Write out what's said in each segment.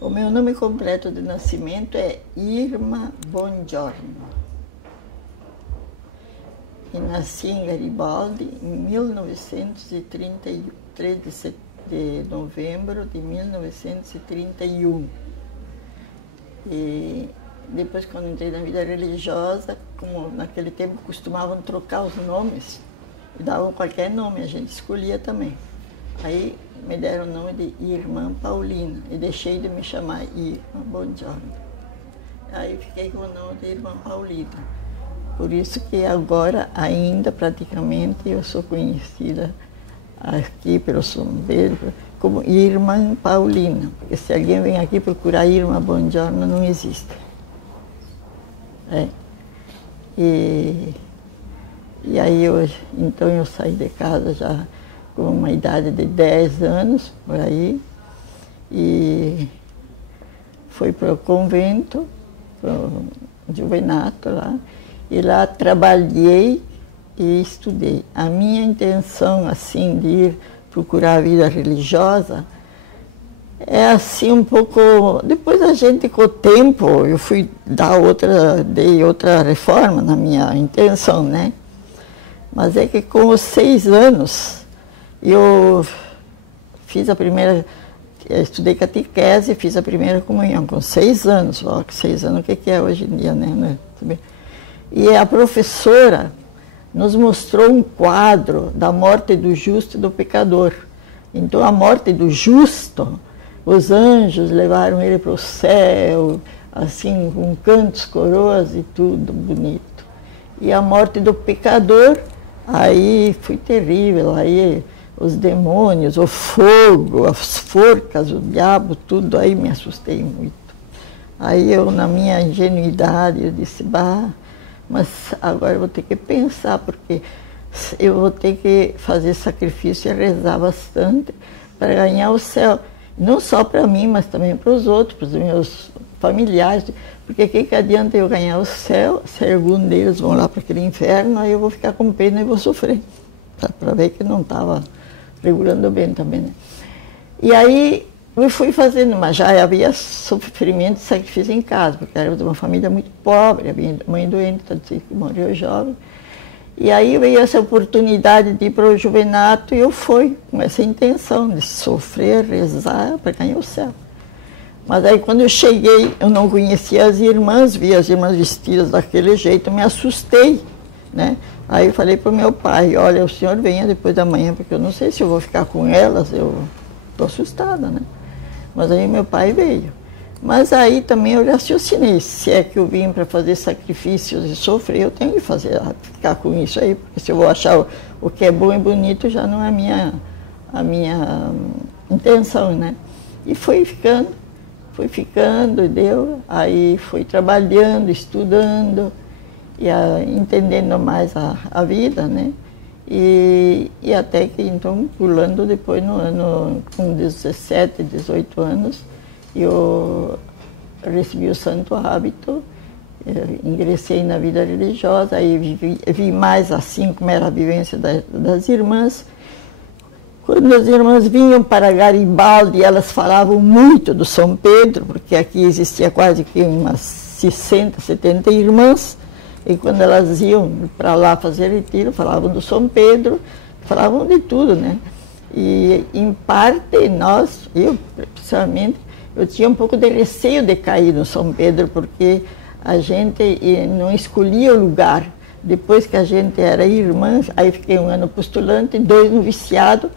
O meu nome completo de nascimento é Irma Bongiorno. E nasci em Garibaldi em 1933 de novembro de 1931. E depois, quando entrei na vida religiosa, como naquele tempo costumavam trocar os nomes, davam qualquer nome, a gente escolhia também. Aí me deram o nome de Irmã Paulina e deixei de me chamar Irma Bongiorno. Aí fiquei com o nome de Irmã Paulina. Por isso que agora, ainda praticamente, eu sou conhecida aqui pelo São Pedro como Irmã Paulina. Porque se alguém vem aqui procurar Irmã Bongiorno, não existe. E aí, então eu saí de casa já com uma idade de 10 anos, por aí, e fui para o convento, para o juvenato lá, e lá trabalhei e estudei. A minha intenção, assim, de ir procurar a vida religiosa, é assim um pouco... Depois a gente, com o tempo, eu fui dei outra reforma na minha intenção, né? Mas é que com os 6 anos, eu estudei catequese e fiz a primeira comunhão, com 6 anos. Ó, 6 anos, o que é hoje em dia, né? E a professora nos mostrou um quadro da morte do justo e do pecador. Então, a morte do justo, os anjos levaram ele para o céu, assim, com cantos, coroas e tudo bonito. E a morte do pecador, aí foi terrível, aí os demônios, o fogo, as forcas, o diabo, tudo, aí me assustei muito. Aí eu, na minha ingenuidade, eu disse, mas agora eu vou ter que pensar, porque eu vou ter que fazer sacrifício e rezar bastante para ganhar o céu. Não só para mim, mas também para os outros, para os meus familiares. Porque o que adianta eu ganhar o céu, se algum deles vão lá para aquele inferno, aí eu vou ficar com pena e vou sofrer. Para ver que não estava regulando bem também, né? E aí eu fui fazendo, mas já havia sofrimento e sacrifício em casa, porque era de uma família muito pobre, a minha mãe doente, que morreu jovem. E aí veio essa oportunidade de ir para o juvenato e eu fui com essa intenção de sofrer, rezar para ganhar o céu. Mas aí quando eu cheguei, eu não conhecia as irmãs, vi as irmãs vestidas daquele jeito, me assustei, né? Aí eu falei para o meu pai, olha, o senhor venha depois da manhã, porque eu não sei se eu vou ficar com elas, eu estou assustada, né? Mas aí meu pai veio. Mas aí também eu raciocinei, se é que eu vim para fazer sacrifícios e sofrer, eu tenho que ficar com isso aí, porque se eu vou achar o que é bom e bonito, já não é a minha intenção, né? E fui ficando, e deu, aí fui trabalhando, estudando, e entendendo mais a vida, né? E até que, então, pulando depois, com 17, 18 anos, eu recebi o santo hábito, ingressei na vida religiosa, aí vi mais assim como era a vivência das irmãs. Quando as irmãs vinham para Garibaldi, elas falavam muito do São Pedro, porque aqui existia quase que umas 60, 70 irmãs, e quando elas iam para lá fazer retiro, falavam do São Pedro, falavam de tudo, né? E, em parte, eu, principalmente, eu tinha um pouco de receio de cair no São Pedro, porque a gente não escolhia o lugar. Depois que a gente era irmã, aí fiquei um ano postulante, 2 noviciado,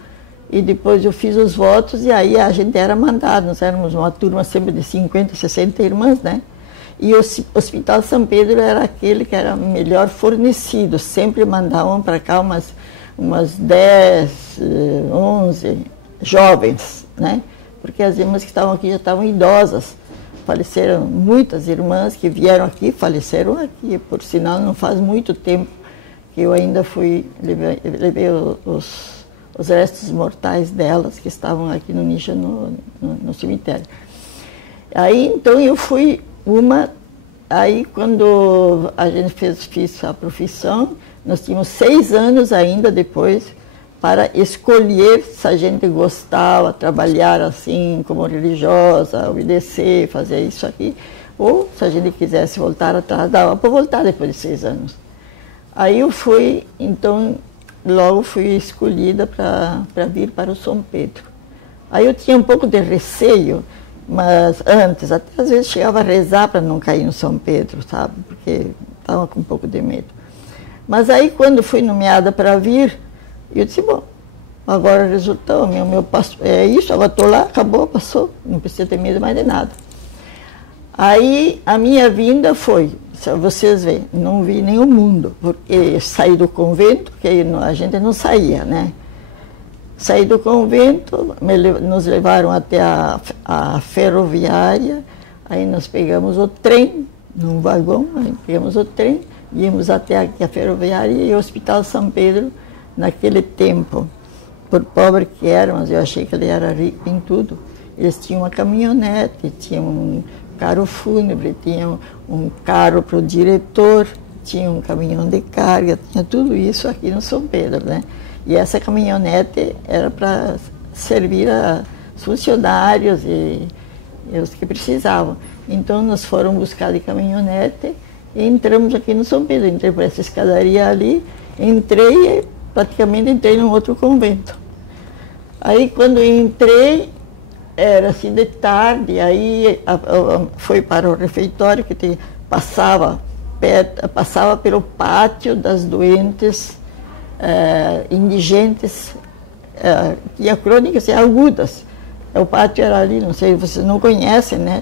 e depois eu fiz os votos, e aí a gente era mandado. Nós éramos uma turma sempre de 50, 60 irmãs, né? E o Hospital São Pedro era aquele que era melhor fornecido, sempre mandavam para cá umas 10, 11 jovens, né? Porque as irmãs que estavam aqui já estavam idosas. Faleceram muitas irmãs que vieram aqui, faleceram aqui. Por sinal, não faz muito tempo que eu ainda levei os restos mortais delas, que estavam aqui no Níger, no cemitério. Aí, então, eu fui aí quando a gente fiz a profissão, nós tínhamos 6 anos ainda depois para escolher se a gente gostava, trabalhar assim como religiosa, obedecer, fazer isso aqui, ou se a gente quisesse voltar atrás, dava para voltar depois de 6 anos. Aí eu fui, então, logo fui escolhida para vir para o São Pedro. Aí eu tinha um pouco de receio, mas antes, até às vezes chegava a rezar para não cair no São Pedro, sabe? Porque estava com um pouco de medo. Mas aí, quando fui nomeada para vir, eu disse, bom, agora resultou, meu passo, é isso, agora estou lá, acabou, passou, não precisa ter medo mais de nada. Aí, a minha vinda foi, vocês veem, não vi nenhum mundo, porque saí do convento, que a gente não saía, né? Saí do convento, nos levaram até a ferroviária, aí nós pegamos o trem, num vagão, aí pegamos o trem, íamos até aqui a ferroviária e o Hospital São Pedro, naquele tempo, por pobre que éramos, eu achei que ele era rico em tudo, eles tinham uma caminhonete, tinham um carro fúnebre, tinham um carro para o diretor, tinha um caminhão de carga, tinha tudo isso aqui no São Pedro, né? E essa caminhonete era para servir a funcionários e os que precisavam. Então, nós fomos buscar de caminhonete e entramos aqui no São Pedro. Entrei por essa escadaria ali, praticamente entrei num outro convento. Aí, quando eu entrei, era assim de tarde, aí foi para o refeitório que passava pelo pátio das doentes indigentes, tinha crônicas agudas. O pátio era ali, não sei, vocês não conhecem, né?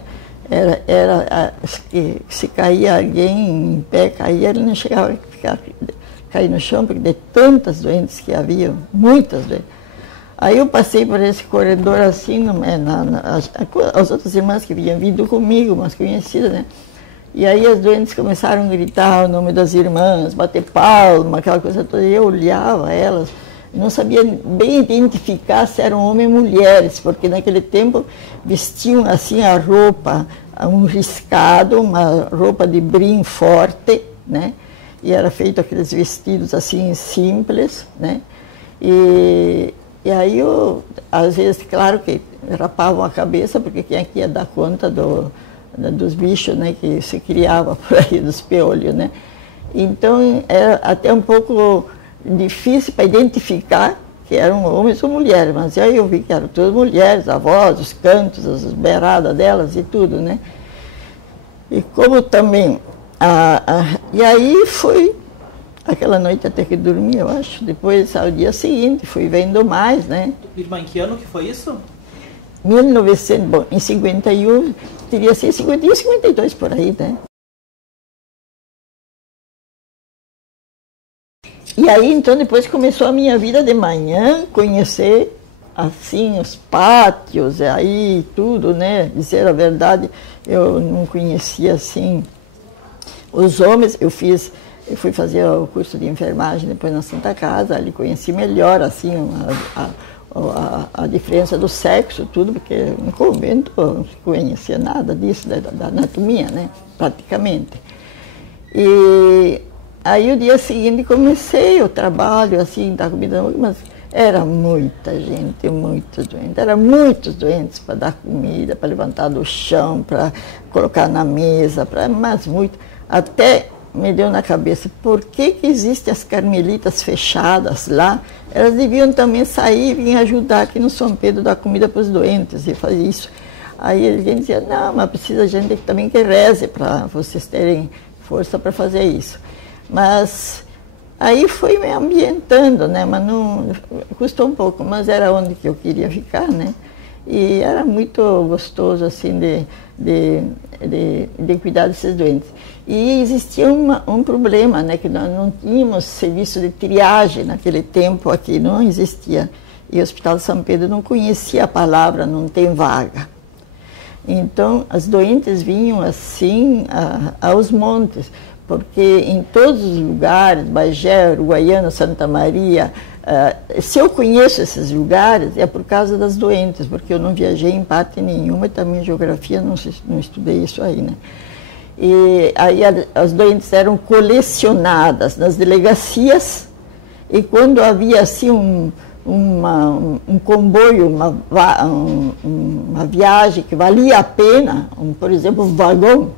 Se caía alguém em pé, caía, ele não chegava a cair no chão, porque de tantas doentes que havia, muitas doentes. Aí eu passei por esse corredor assim, as outras irmãs que vinham vindo comigo, umas conhecidas, né? E aí as doentes começaram a gritar o nome das irmãs, bater palma, aquela coisa toda. E eu olhava elas, não sabia bem identificar se eram homens ou mulheres, porque naquele tempo vestiam assim a roupa, um riscado, uma roupa de brim forte, né? E era feito aqueles vestidos assim simples, né? E aí eu, às vezes, claro que rapavam a cabeça, porque quem aqui ia dar conta dos bichos, né, que se criava por aí, dos piolhos, né? Então, era até um pouco difícil para identificar que eram homens ou mulheres, mas aí eu vi que eram todas mulheres, a voz, os cantos, as beiradas delas e tudo, né? E como também... e aí foi aquela noite até que dormi, eu acho. Depois, ao dia seguinte, fui vendo mais, né? Irmã, em que ano que foi isso? 1900, bom, em 51, teria sido 51, 52 por aí, né? E aí, então, depois começou a minha vida de manhã, conhecer, assim, os pátios, aí tudo, né? Dizer a verdade, eu não conhecia, assim, os homens. Eu fui fazer o curso de enfermagem depois na Santa Casa, ali conheci melhor, assim, a diferença do sexo, tudo, porque no convento eu não conhecia nada disso, da anatomia, né, praticamente. E aí o dia seguinte comecei o trabalho, assim, da comida, mas era muita gente, muitos doentes, eram muitos doentes para dar comida, para levantar do chão, para colocar na mesa, mas muito, até me deu na cabeça, por que existem as carmelitas fechadas lá? Elas deviam também sair e vir ajudar aqui no São Pedro, dar comida para os doentes e fazer isso. Aí ele dizia, não, mas precisa gente também que reze para vocês terem força para fazer isso. Mas aí foi me ambientando, né? Mas não, custou um pouco, mas era onde que eu queria ficar, né? E era muito gostoso, assim, de cuidar desses doentes. E existia um problema, né, que nós não tínhamos serviço de triagem naquele tempo aqui, não existia. E o Hospital São Pedro não conhecia a palavra não tem vaga. Então, as doentes vinham assim aos montes, porque em todos os lugares, Bagé, Uruguaiana, Santa Maria, se eu conheço esses lugares é por causa das doentes, porque eu não viajei em parte nenhuma e também em geografia não estudei isso aí, né? E aí as doentes eram colecionadas nas delegacias e quando havia assim um comboio, uma viagem que valia a pena, por exemplo, um vagão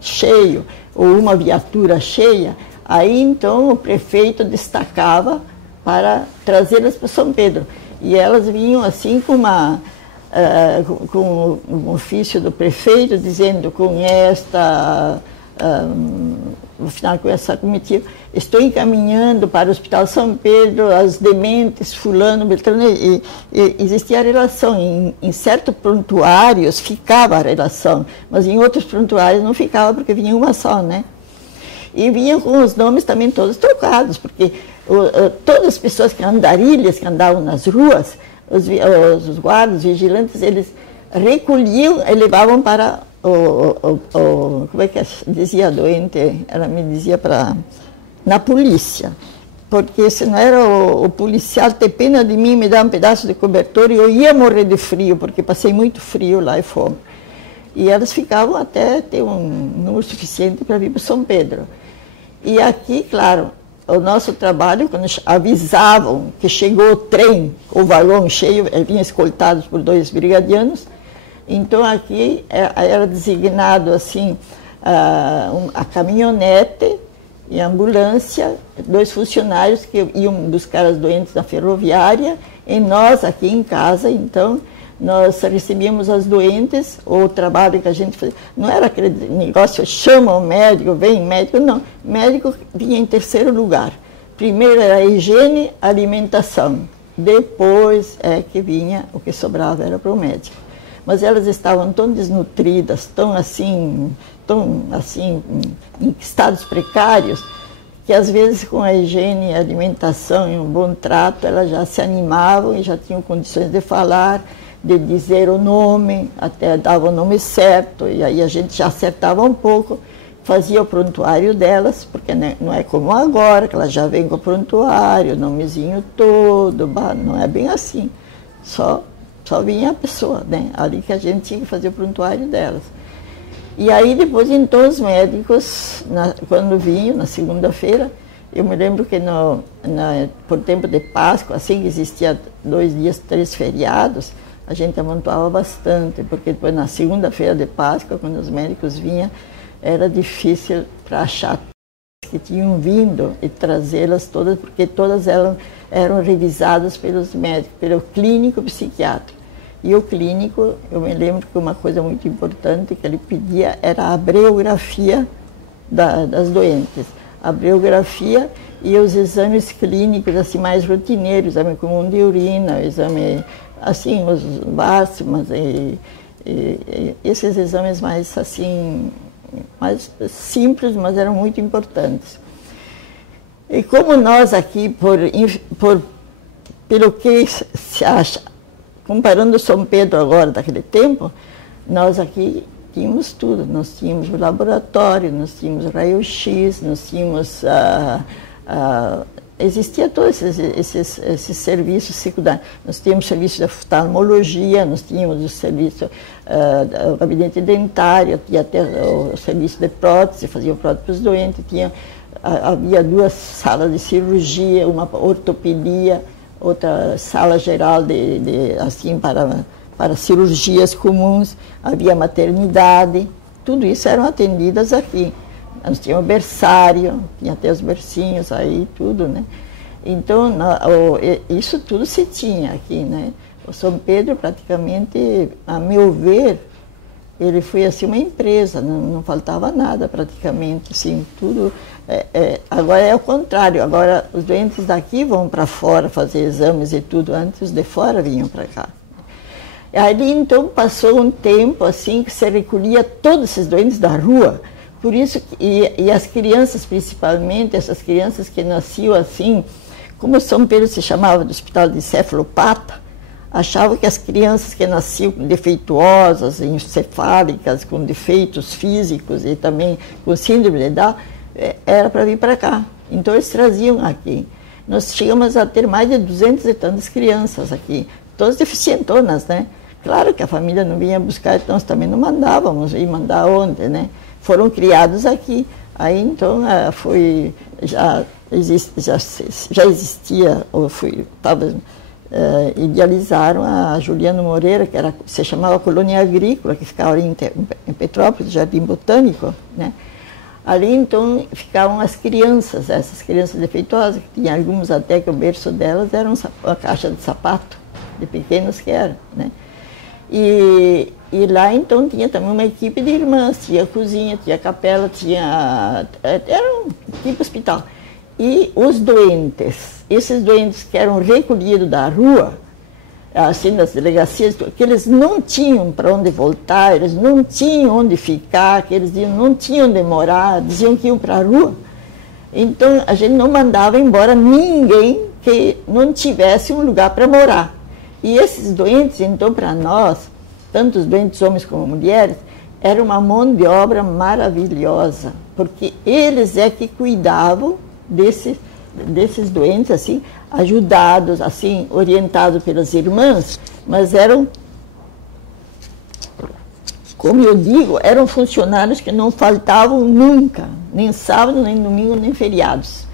cheio ou uma viatura cheia, aí então o prefeito destacava para trazê-las para São Pedro. E elas vinham assim com um ofício do prefeito dizendo com no final com essa comitiva, estou encaminhando para o Hospital São Pedro as dementes, fulano, beltrano, e existia a relação. Em certos prontuários ficava a relação, mas em outros prontuários não ficava porque vinha uma só, né? E vinham com os nomes também todos trocados, porque todas as pessoas andarilhas que andavam nas ruas, os guardas, os vigilantes, eles recolhiam e levavam para como é que dizia a doente? Ela me dizia na polícia, porque se não era o policial ter pena de mim, me dar um pedaço de cobertor e eu ia morrer de frio, porque passei muito frio lá e fome. E elas ficavam até ter um número suficiente para vir para São Pedro. E aqui, claro, o nosso trabalho, quando avisavam que chegou o trem, o vagão cheio, vinham escoltados por 2 brigadianos. Então aqui era designado assim a caminhonete e a ambulância, 2 funcionários que iam buscar as doentes na ferroviária, e nós aqui em casa, então, nós recebíamos as doentes, o trabalho que a gente fazia, não era aquele negócio, chama o médico, vem médico, não, médico vinha em terceiro lugar. Primeiro era a higiene, alimentação, depois é que vinha, o que sobrava era para o médico. Mas elas estavam tão desnutridas, tão assim, em estados precários, que às vezes com a higiene, a alimentação e um bom trato, elas já se animavam e já tinham condições de falar, de dizer o nome, até dava o nome certo, e aí a gente já acertava um pouco, fazia o prontuário delas, porque não é como agora, que elas já vêm com o prontuário, o nomezinho todo, não é bem assim, só vinha a pessoa, né? Ali que a gente tinha que fazer o prontuário delas. E aí depois, então, os médicos, quando vinham, na segunda-feira, eu me lembro que por tempo de Páscoa, assim que existia 2 dias, 3 feriados, a gente amontoava bastante, porque depois na segunda-feira de Páscoa, quando os médicos vinham, era difícil para achar que tinham vindo e trazê-las todas, porque todas eram revisadas pelos médicos, pelo clínico psiquiátrico. E o clínico, eu me lembro que uma coisa muito importante que ele pedia era a abreugrafia das doentes. A abreugrafia e os exames clínicos assim, mais rotineiros, exame comum de urina, exame, assim, os máximos, esses exames mais, assim, mais simples, mas eram muito importantes. E como nós aqui, pelo que se acha, comparando São Pedro agora, daquele tempo, nós aqui tínhamos tudo. Nós tínhamos o laboratório, nós tínhamos raio-x, nós tínhamos... existia todos esses serviços secundários. Nós tínhamos serviço de oftalmologia, nós tínhamos o serviço do gabinete dentário, tinha até o serviço de prótese, fazia prótese para os doentes, havia 2 salas de cirurgia, uma ortopedia, outra sala geral assim, para cirurgias comuns, havia maternidade, tudo isso eram atendidas aqui. Nós tínhamos berçário, tinha até os bercinhos aí, tudo, né? Então, isso tudo se tinha aqui, né? O São Pedro, praticamente, a meu ver, ele foi assim uma empresa, não faltava nada praticamente, assim, tudo. Agora é o contrário, agora os doentes daqui vão para fora fazer exames e tudo, antes os de fora vinham para cá. Ali então passou um tempo assim que se recolhia todos esses doentes da rua, por isso, e as crianças principalmente, essas crianças que nasciam assim, como São Pedro se chamava do hospital de encefalopata, achavam que as crianças que nasciam defeituosas, encefálicas, com defeitos físicos e também com síndrome de Down, era para vir para cá. Então eles traziam aqui. Nós chegamos a ter mais de 200 e tantas crianças aqui, todas deficientonas, né? Claro que a família não vinha buscar, então nós também não mandávamos, e mandar onde, né? Foram criados aqui. Aí então já existia, ou estava idealizaram a Juliano Moreira, que se chamava Colônia Agrícola, que ficava ali em Petrópolis, Jardim Botânico, né? Ali, então, ficavam as crianças, essas crianças defeituosas, que tinha algumas até que o berço delas era uma caixa de sapato, de pequenos que eram, né? E lá, então, tinha também uma equipe de irmãs, tinha cozinha, tinha capela, era um tipo hospital. E os doentes, esses doentes que eram recolhidos da rua, assim, das delegacias, que eles não tinham para onde voltar, eles não tinham onde ficar, que eles não tinham onde morar, diziam que iam para a rua. Então, a gente não mandava embora ninguém que não tivesse um lugar para morar. E esses doentes, então, para nós, tanto os doentes homens como mulheres, era uma mão de obra maravilhosa, porque eles é que cuidavam desses doentes, assim, ajudados, assim, orientados pelas irmãs, mas eram, como eu digo, eram funcionários que não faltavam nunca, nem sábado, nem domingo, nem feriados.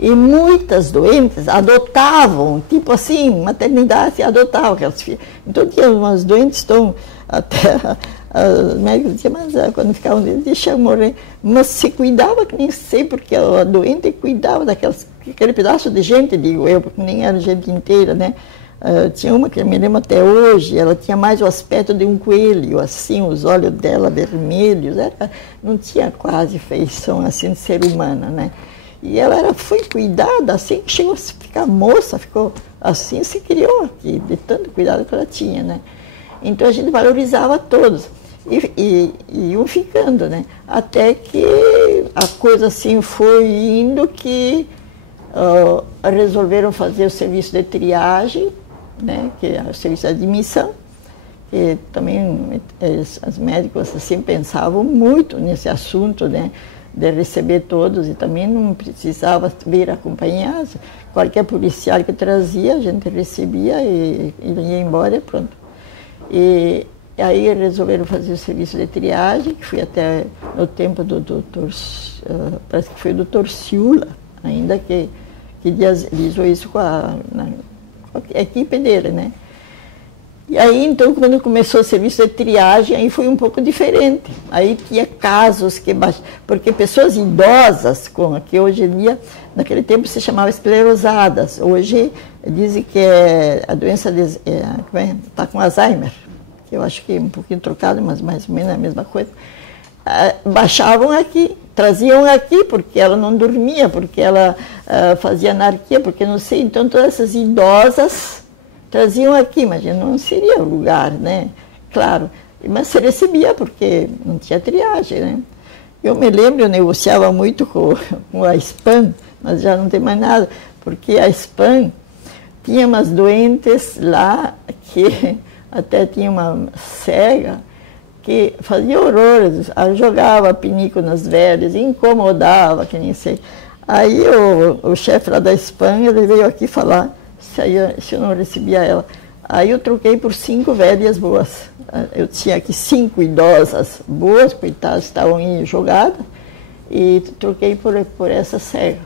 E muitas doentes adotavam, tipo assim, maternidade, adotavam aquelas filhas. Então tinha umas doentes tão, até os médicos diziam, mas quando ficavam, deixa eu morrer. Mas se cuidava que nem sei, porque a doente cuidava daquele pedaço de gente, digo eu, porque nem era gente inteira, né? Tinha uma que eu me lembro até hoje, ela tinha mais o aspecto de um coelho, assim, os olhos dela vermelhos, não tinha quase feição assim de ser humana, né? E ela foi cuidada, assim que chegou a ficar moça, ficou assim, se criou aqui, de tanto cuidado que ela tinha, né? Então a gente valorizava todos, e iam ficando, né? Até que a coisa assim foi indo que resolveram fazer o serviço de triagem, né? Que é o serviço de admissão, que também as médicas assim pensavam muito nesse assunto, né? De receber todos, e também não precisava vir acompanhado. Qualquer policial que trazia, a gente recebia e ia embora e pronto. E aí resolveram fazer o serviço de triagem, que foi até no tempo do doutor, parece que foi o doutor Ciula, ainda que idealizou isso com a equipe dele, né? E aí, então, quando começou o serviço de triagem, aí foi um pouco diferente. Aí tinha casos porque pessoas idosas, que hoje em dia, naquele tempo se chamava esclerosadas, hoje dizem que é a doença está com Alzheimer, que eu acho que é um pouquinho trocado, mas mais ou menos a mesma coisa. Baixavam aqui, traziam aqui, porque ela não dormia, porque ela fazia anarquia, porque não sei, então todas essas idosas traziam aqui, mas não seria o lugar, né? Claro, mas se recebia porque não tinha triagem, né? Eu me lembro, eu negociava muito com a SPAM, mas já não tem mais nada, porque a SPAM tinha umas doentes lá que até tinha uma cega que fazia horrores, jogava pinico nas velhas, incomodava, que nem sei. Aí o chefe lá da SPAM, ele veio aqui falar se eu não recebia ela. Aí eu troquei por 5 velhas boas. Eu tinha aqui 5 idosas boas, coitadas, estavam aí jogadas, e troquei por essa cega.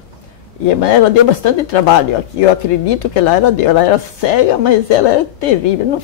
Mas ela deu bastante trabalho aqui. Eu acredito que ela era cega, mas ela era terrível.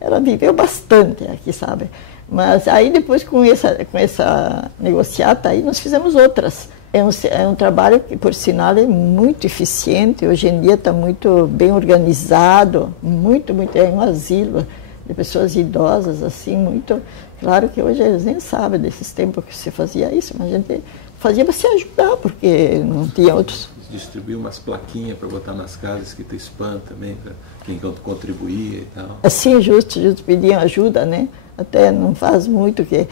Ela viveu bastante aqui, sabe? Mas aí depois com essa negociata aí nós fizemos outras. É um trabalho que, por sinal, é muito eficiente. Hoje em dia está muito bem organizado, muito, é um asilo de pessoas idosas, assim, muito... Claro que hoje eles nem sabem desses tempos que se fazia isso, mas a gente fazia para se ajudar, porque não tinha outros... Distribuir umas plaquinhas para botar nas casas, escrito spam também, para quem contribuía e tal. Assim, justo, pediam ajuda, né? Até não faz muito que...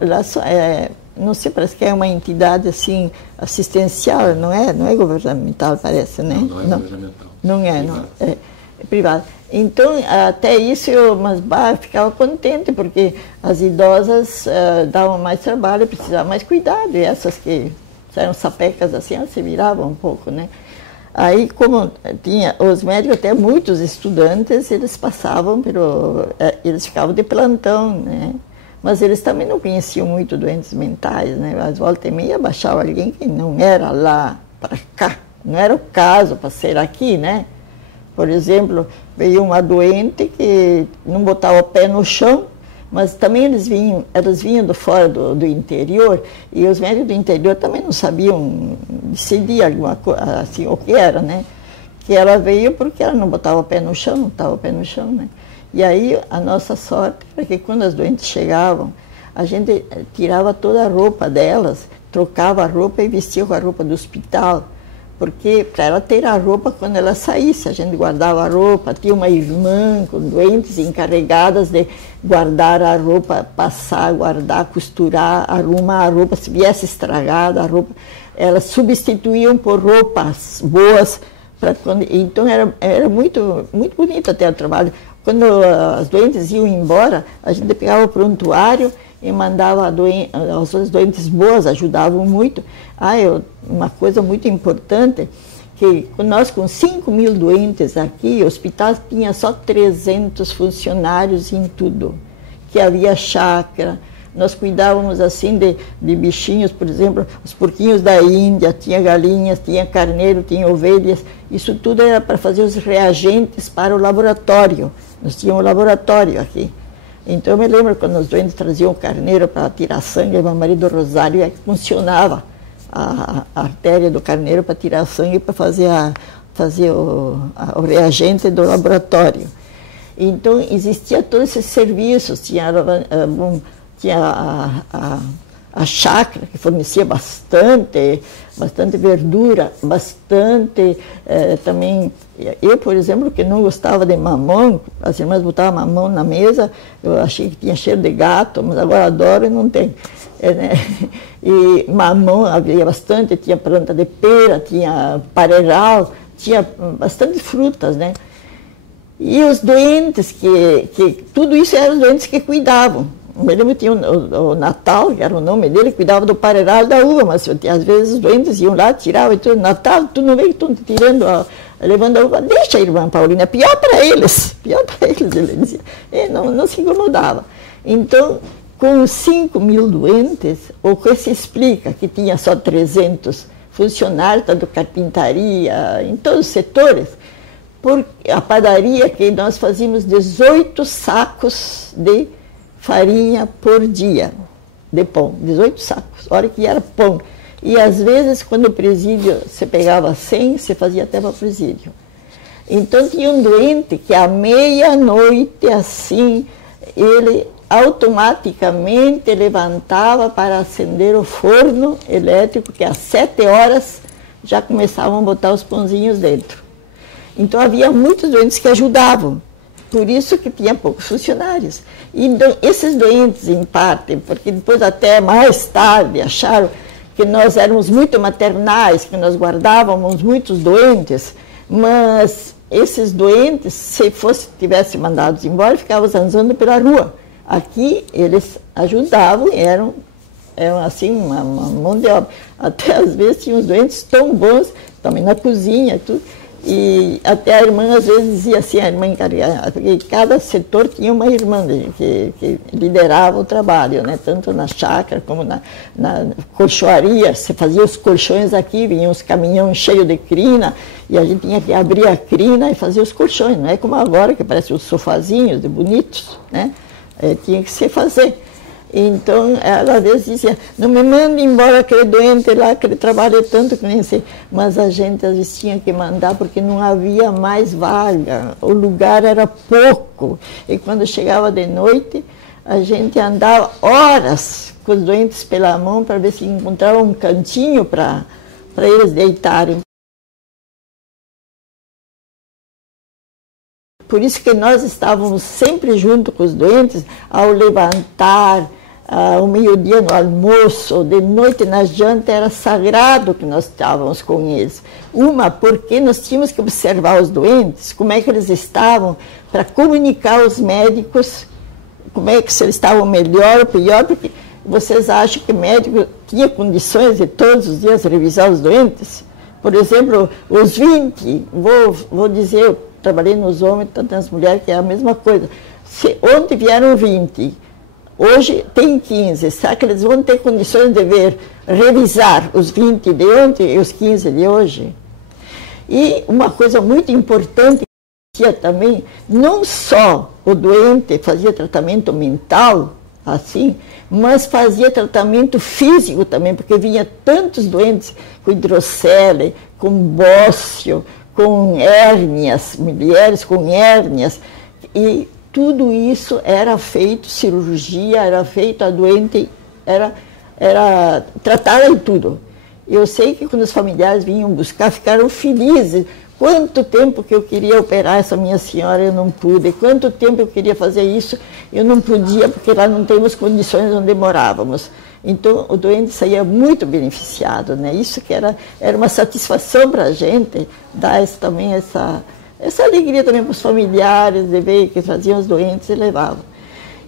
Lá só não sei, parece que é uma entidade assim, assistencial, não é governamental, parece, né? Não é governamental. Não é, não. É privado. Então, até isso eu ficava contente, porque as idosas davam mais trabalho, precisavam mais cuidado, e essas que eram sapecas assim, elas se viravam um pouco, né? Aí, como tinha os médicos, até muitos estudantes, eles passavam eles ficavam de plantão, né? Mas eles também não conheciam muito doentes mentais, né? Às volta e meia baixava alguém que não era lá para cá, não era o caso para ser aqui, né? Por exemplo, veio uma doente que não botava o pé no chão, mas também elas vinham do fora do interior, e os médicos do interior também não sabiam decidir alguma coisa, assim, o que era, né? Que ela veio porque ela não botava o pé no chão, não estava o pé no chão, né? E aí a nossa sorte era que quando as doentes chegavam, a gente tirava toda a roupa delas, trocava a roupa e vestia com a roupa do hospital, porque para ela ter a roupa quando ela saísse, a gente guardava a roupa, tinha uma irmã com doentes encarregadas de guardar a roupa, passar, guardar, costurar, arrumar a roupa, se viesse estragada a roupa, elas substituíam por roupas boas, então era muito, muito bonito até o trabalho. Quando as doentes iam embora, a gente pegava o prontuário e mandava as outras doentes boas, ajudavam muito. Uma coisa muito importante, que nós com 5.000 doentes aqui, o hospital tinha só 300 funcionários em tudo, que havia chácara, nós cuidávamos assim de bichinhos, por exemplo, os porquinhos da Índia, tinha galinhas, tinha carneiro, tinha ovelhas, isso tudo era para fazer os reagentes para o laboratório, nós tínhamos um laboratório aqui. Então eu me lembro quando os doentes traziam carneiro para tirar sangue, meu marido Rosário é que funcionava a artéria do carneiro para tirar sangue, para fazer o reagente do laboratório. Então existia todos esses serviços, tinha a chácara, que fornecia bastante verdura, também. Eu, por exemplo, que não gostava de mamão, as irmãs botavam mamão na mesa, eu achei que tinha cheiro de gato, mas agora adoro e não tem. Né? E mamão havia bastante, tinha planta de pera, tinha pareiral, tinha bastante frutas, né? E os doentes, tudo isso eram os doentes que cuidavam. Me lembro que tinha o Natal, que era o nome dele, cuidava do pareiral da uva, mas às vezes os doentes iam lá, tiravam e tudo. Natal, tu não vê que estão tirando, levando a uva, deixa a irmã Paulina, pior para eles, ele dizia. E não se incomodava. Então, com 5.000 doentes, o que se explica que tinha só 300 funcionários, tanto carpintaria, em todos os setores, por a padaria que nós fazíamos 18 sacos de farinha por dia, de pão, 18 sacos, hora que era pão. E às vezes, quando o presídio, você pegava 100, você fazia até para o presídio. Então tinha um doente que à meia-noite, assim, ele automaticamente levantava para acender o forno elétrico, que às 7 horas já começavam a botar os pãozinhos dentro. Então havia muitos doentes que ajudavam. Por isso que tinha poucos funcionários. E esses doentes, em parte, porque depois até mais tarde acharam que nós éramos muito maternais, que nós guardávamos muitos doentes, mas esses doentes, se tivessem mandados embora, ficavam zanzando pela rua. Aqui eles ajudavam, eram assim uma mão de obra. Até às vezes tinham os doentes tão bons, também na cozinha, tudo. E até a irmã às vezes dizia assim, a irmã encarregada, porque cada setor tinha uma irmã que liderava o trabalho, né? Tanto na chácara como na colchoaria. Você fazia os colchões aqui, vinham os caminhões cheios de crina, e a gente tinha que abrir a crina e fazer os colchões, não é como agora, que parecem os sofazinhos de bonitos, né? Tinha que se fazer. Então, ela às vezes dizia, não me mande embora aquele doente lá, que ele trabalha tanto que nem sei. Mas a gente às vezes tinha que mandar porque não havia mais vaga, o lugar era pouco. E quando chegava de noite, a gente andava horas com os doentes pela mão para ver se encontrava um cantinho para eles deitarem. Por isso que nós estávamos sempre junto com os doentes, ao levantar, ao meio-dia no almoço, de noite na janta, era sagrado que nós estávamos com eles. Porque nós tínhamos que observar os doentes, como é que eles estavam, para comunicar aos médicos como é que se eles estavam melhor ou pior, porque vocês acham que o médico tinha condições de todos os dias revisar os doentes? Por exemplo, os 20, vou dizer, eu trabalhei nos homens, tanto nas mulheres, que é a mesma coisa. Ontem vieram 20, hoje tem 15, será que eles vão ter condições de revisar os 20 de ontem e os 15 de hoje? E uma coisa muito importante, também, não só o doente fazia tratamento mental, assim, mas fazia tratamento físico também, porque vinha tantos doentes com hidrocele, com bócio, com hérnias, mulheres com hérnias, e tudo isso era feito cirurgia, era feito a doente, era tratada e tudo. Eu sei que quando os familiares vinham buscar, ficaram felizes. Quanto tempo que eu queria operar essa minha senhora, eu não pude. Quanto tempo eu queria fazer isso, eu não podia, porque lá não temos condições onde morávamos. Então, o doente saía muito beneficiado, né? Isso que era uma satisfação para a gente, dar também essa alegria também para os familiares, de ver que traziam os doentes e levavam.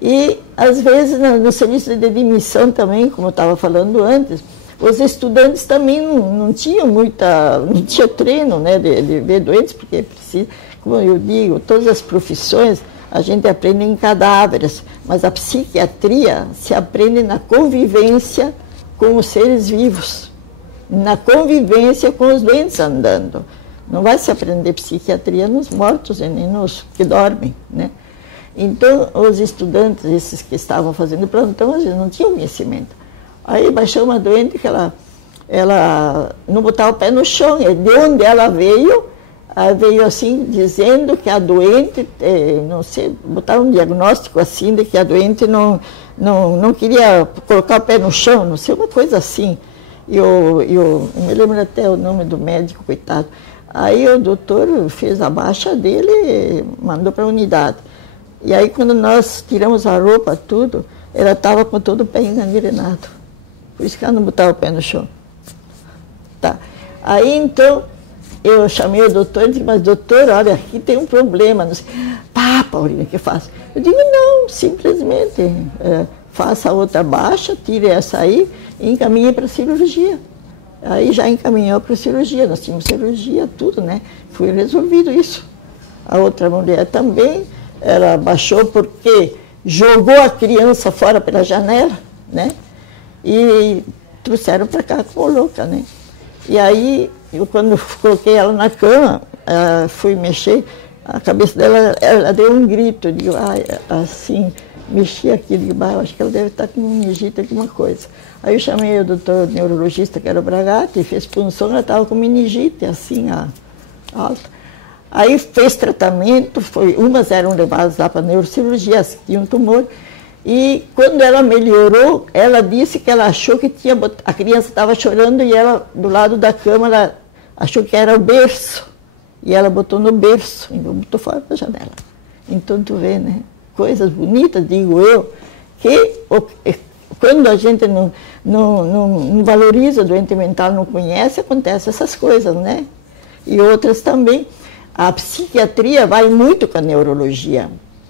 E, às vezes, no serviço de admissão também, como eu estava falando antes, os estudantes também não tinham não tinha treino, né, de ver doentes, porque precisa, como eu digo, todas as profissões a gente aprende em cadáveres, mas a psiquiatria se aprende na convivência com os seres vivos, na convivência com os doentes andando. Não vai se aprender psiquiatria nos mortos e nem nos que dormem, né? Então, os estudantes, esses que estavam fazendo plantão, às vezes não tinham conhecimento. Aí baixou uma doente que ela não botava o pé no chão, e de onde ela veio assim, dizendo que a doente, não sei, botaram um diagnóstico assim, de que a doente não queria colocar o pé no chão, não sei, uma coisa assim. Eu me lembro até o nome do médico, coitado. Aí o doutor fez a baixa dele e mandou para a unidade. E aí quando nós tiramos a roupa, tudo, ela estava com todo o pé engangrenado. Por isso que ela não botava o pé no chão. Tá. Aí então, eu chamei o doutor e disse, mas doutor, olha, aqui tem um problema. Não sei. Pá, Paulina, o que eu faço? Eu digo, não, simplesmente faça a outra baixa, tire essa aí e encaminhe para a cirurgia. Aí já encaminhou para a cirurgia, nós tínhamos cirurgia, tudo, né? Foi resolvido isso. A outra mulher também, ela baixou porque jogou a criança fora pela janela, né? E trouxeram para cá como louca, né? E aí, eu quando coloquei ela na cama, fui mexer, a cabeça dela, ela deu um grito, digo, assim, mexi aqui, digo, acho que ela deve estar com meningite, alguma coisa. Aí eu chamei o doutor neurologista, que era o Bragato, e fez punção, ela estava com meningite, assim, alta. Aí fez tratamento, umas eram levadas lá para neurocirurgia, as que tinham tumor, e quando ela melhorou, ela disse que ela achou que a criança estava chorando e ela, do lado da cama, ela achou que era o berço, e ela botou no berço, e botou fora da janela. Então, tu vê, né, coisas bonitas, digo eu, que quando a gente não valoriza o doente mental, não conhece, acontecem essas coisas, né? E outras também. A psiquiatria vai muito com a neurologia.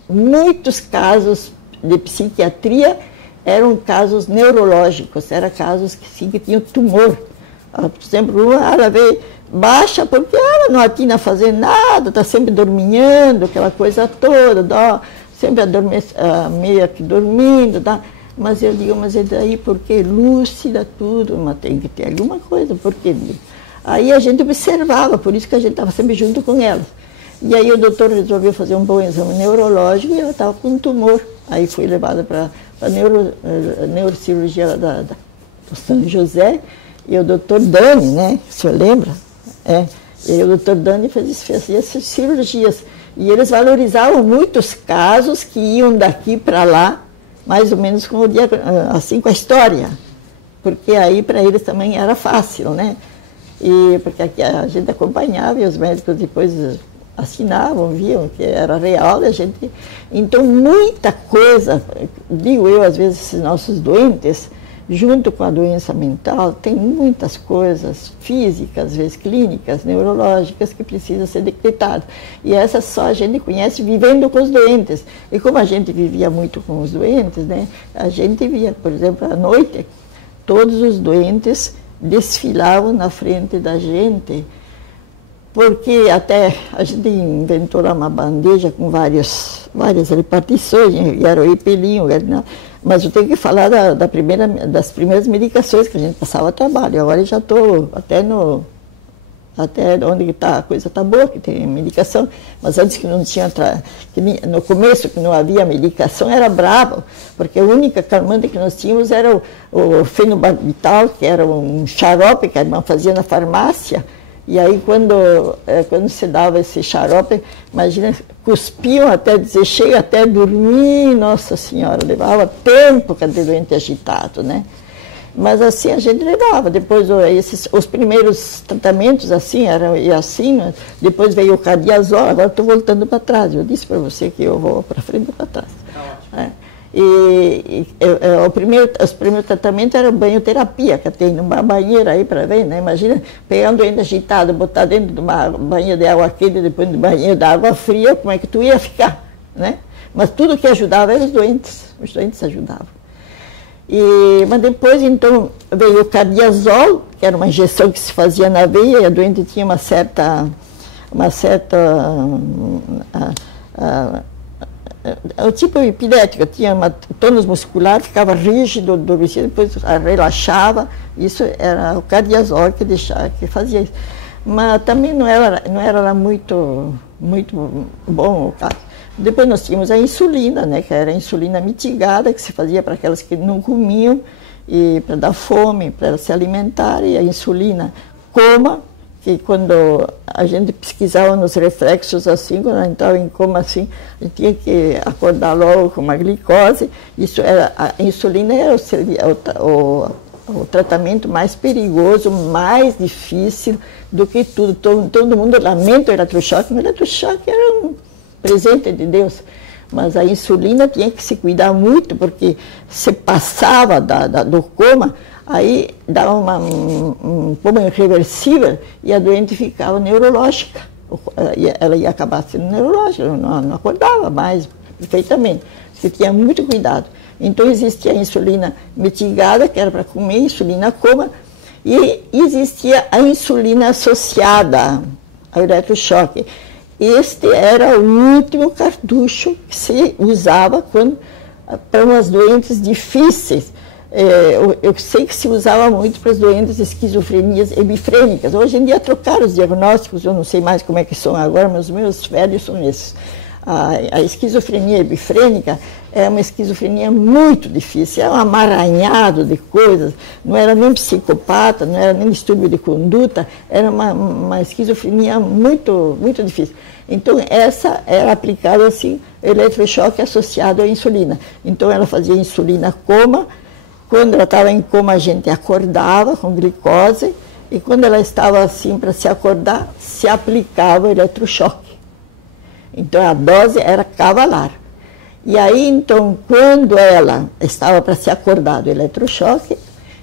Muitos casos de psiquiatria eram casos neurológicos, eram casos que tinham tumor. Por exemplo, ela veio baixa porque ela não atina a fazer nada, está sempre dorminhando, aquela coisa toda, sempre meio que dormindo, tá? Mas eu digo, mas é daí porque lúcida tudo, mas tem que ter alguma coisa, porque aí a gente observava, por isso que a gente estava sempre junto com elas. E aí o doutor resolveu fazer um bom exame neurológico e ela estava com um tumor. Aí fui levada para a neurocirurgia do São José, e o doutor Dani, né, o senhor lembra? E o doutor Dani fazia essas cirurgias. E eles valorizavam muitos casos que iam daqui para lá, mais ou menos assim com a história, porque aí para eles também era fácil, né? E porque aqui a gente acompanhava e os médicos depois assinavam, viam que era real, a gente... Então, muita coisa, digo eu, às vezes, esses nossos doentes, junto com a doença mental, tem muitas coisas físicas, às vezes clínicas, neurológicas, que precisam ser decretadas. E essas só a gente conhece vivendo com os doentes. E como a gente vivia muito com os doentes, né, a gente via, por exemplo, à noite, todos os doentes desfilavam na frente da gente, porque até a gente inventou lá uma bandeja com várias repartições, Yaroí, Pelinho, mas eu tenho que falar das primeiras medicações que a gente passava trabalho. Agora eu já estou até até onde a coisa está boa, que tem medicação, mas antes que não tinha, no começo que não havia medicação, era bravo, porque a única calmante que nós tínhamos era o fenobarbital, que era um xarope que a irmã fazia na farmácia, e aí quando se dava esse xarope, imagina, cuspiam até dizer cheio, até dormir, Nossa Senhora, levava tempo para ter doente agitado, né? Mas assim a gente levava, depois os primeiros tratamentos assim, né? Depois veio o cardiazol, agora estou voltando para trás, eu disse para você que eu vou para frente e para trás. Os primeiros tratamentos eram banhoterapia, que tem numa banheira aí para ver, né? Imagina pegar um doente agitado, botar dentro de uma banheira de água quente, depois de banheiro de água fria, como é que tu ia ficar, né? Mas tudo que ajudava eram os doentes ajudavam. Mas depois, então, veio o cardiazol, que era uma injeção que se fazia na veia, e a doente tinha uma certa o tipo epilético, tinha tônus muscular, ficava rígido, adormecia, depois relaxava. Isso era o cardiazol que fazia isso. Mas também não era lá muito bom o caso. Depois nós tínhamos a insulina, né, que era a insulina mitigada, que se fazia para aquelas que não comiam, e para dar fome, para se alimentar, e a insulina coma, que quando a gente pesquisava nos reflexos assim, quando a gente estava em coma assim, a gente tinha que acordar logo com uma glicose. A insulina era o tratamento mais perigoso, mais difícil do que tudo. Todo mundo lamenta o eletrochoque, mas o eletrochoque era um presente de Deus. Mas a insulina tinha que se cuidar muito, porque se passava do coma, aí dava um coma irreversível e a doente ficava neurológica. Ela ia acabar sendo neurológica, não acordava mais perfeitamente. Você tinha muito cuidado. Então existia a insulina mitigada, que era para comer, insulina coma, e existia a insulina associada ao eletrochoque. Este era o último cartucho que se usava para umas doentes difíceis. Eu sei que se usava muito para as doentes de esquizofrenias hebifrênicas. Hoje em dia trocaram os diagnósticos, eu não sei mais como é que são agora, mas os meus velhos são esses. A esquizofrenia hebifrênica é uma esquizofrenia muito difícil, é um amaranhado de coisas, não era nem psicopata, não era nem distúrbio de conduta, era uma esquizofrenia muito, muito difícil. Então, essa era aplicada assim, eletrochoque associado à insulina. Então, ela fazia insulina coma, quando ela estava em coma a gente acordava com glicose, e quando ela estava assim para se acordar, se aplicava o eletrochoque. Então, a dose era cavalar. E aí, então, quando ela estava para se acordar do eletrochoque,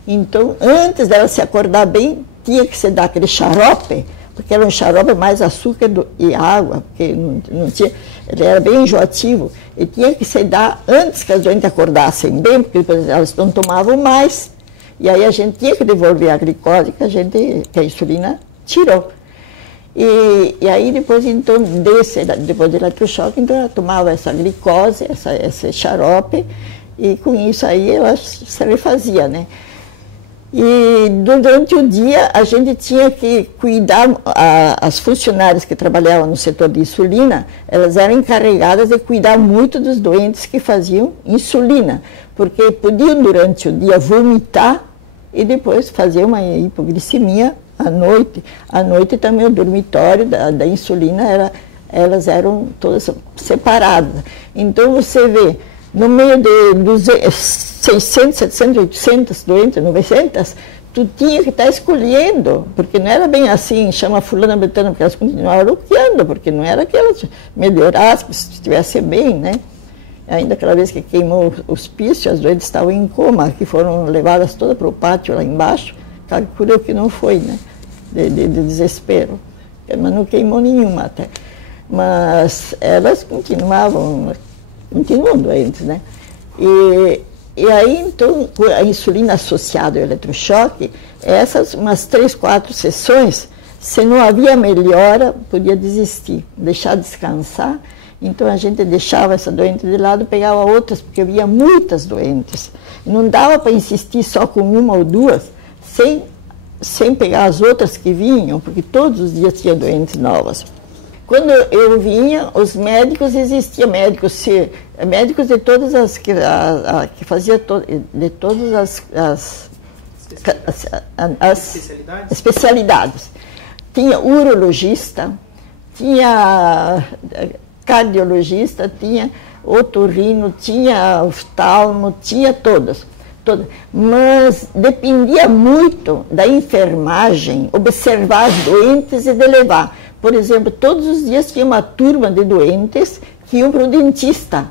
então, antes dela se acordar bem, tinha que se dar aquele xarope, porque era um xarope mais açúcar e água, porque não tinha, ele era bem enjoativo, e tinha que se dar antes que as doentes acordassem bem, porque depois elas não tomavam mais, e aí a gente tinha que devolver a glicose que a insulina tirou. E aí depois, então, depois do eletrochoque, então ela tomava essa glicose, esse xarope, e com isso aí ela se refazia, né? E durante o dia a gente tinha que cuidar, as funcionárias que trabalhavam no setor de insulina, elas eram encarregadas de cuidar muito dos doentes que faziam insulina, porque podiam durante o dia vomitar e depois fazer uma hipoglicemia à noite. À noite também o dormitório da insulina, elas eram todas separadas. Então você vê, no meio de 600, 700, 800 doentes, 900, tu tinha que estar escolhendo, porque não era bem assim, chama fulana, betana, porque elas continuavam bloqueando, porque não era que elas melhorassem, se estivessem bem, né? Ainda aquela vez que queimou o hospício, as doentes estavam em coma, que foram levadas todas para o pátio lá embaixo, calculou que não foi, né? De desespero. Mas não queimou nenhuma até. Mas elas continuam doentes, né? E aí, então, a insulina associada ao eletrochoque, essas umas 3, 4 sessões, se não havia melhora, podia desistir, deixar descansar. Então, a gente deixava essa doente de lado, pegava outras, porque havia muitas doentes. Não dava para insistir só com uma ou duas, sem sem pegar as outras que vinham, porque todos os dias tinha doentes novas. Quando eu vinha, os médicos, existiam médicos de todas as, que fazia de todas as especialidades. Tinha urologista, tinha cardiologista, tinha otorrino, tinha oftalmo, tinha todas. Mas dependia muito da enfermagem, observar os doentes e de levar. Por exemplo, todos os dias tinha uma turma de doentes que iam para o dentista.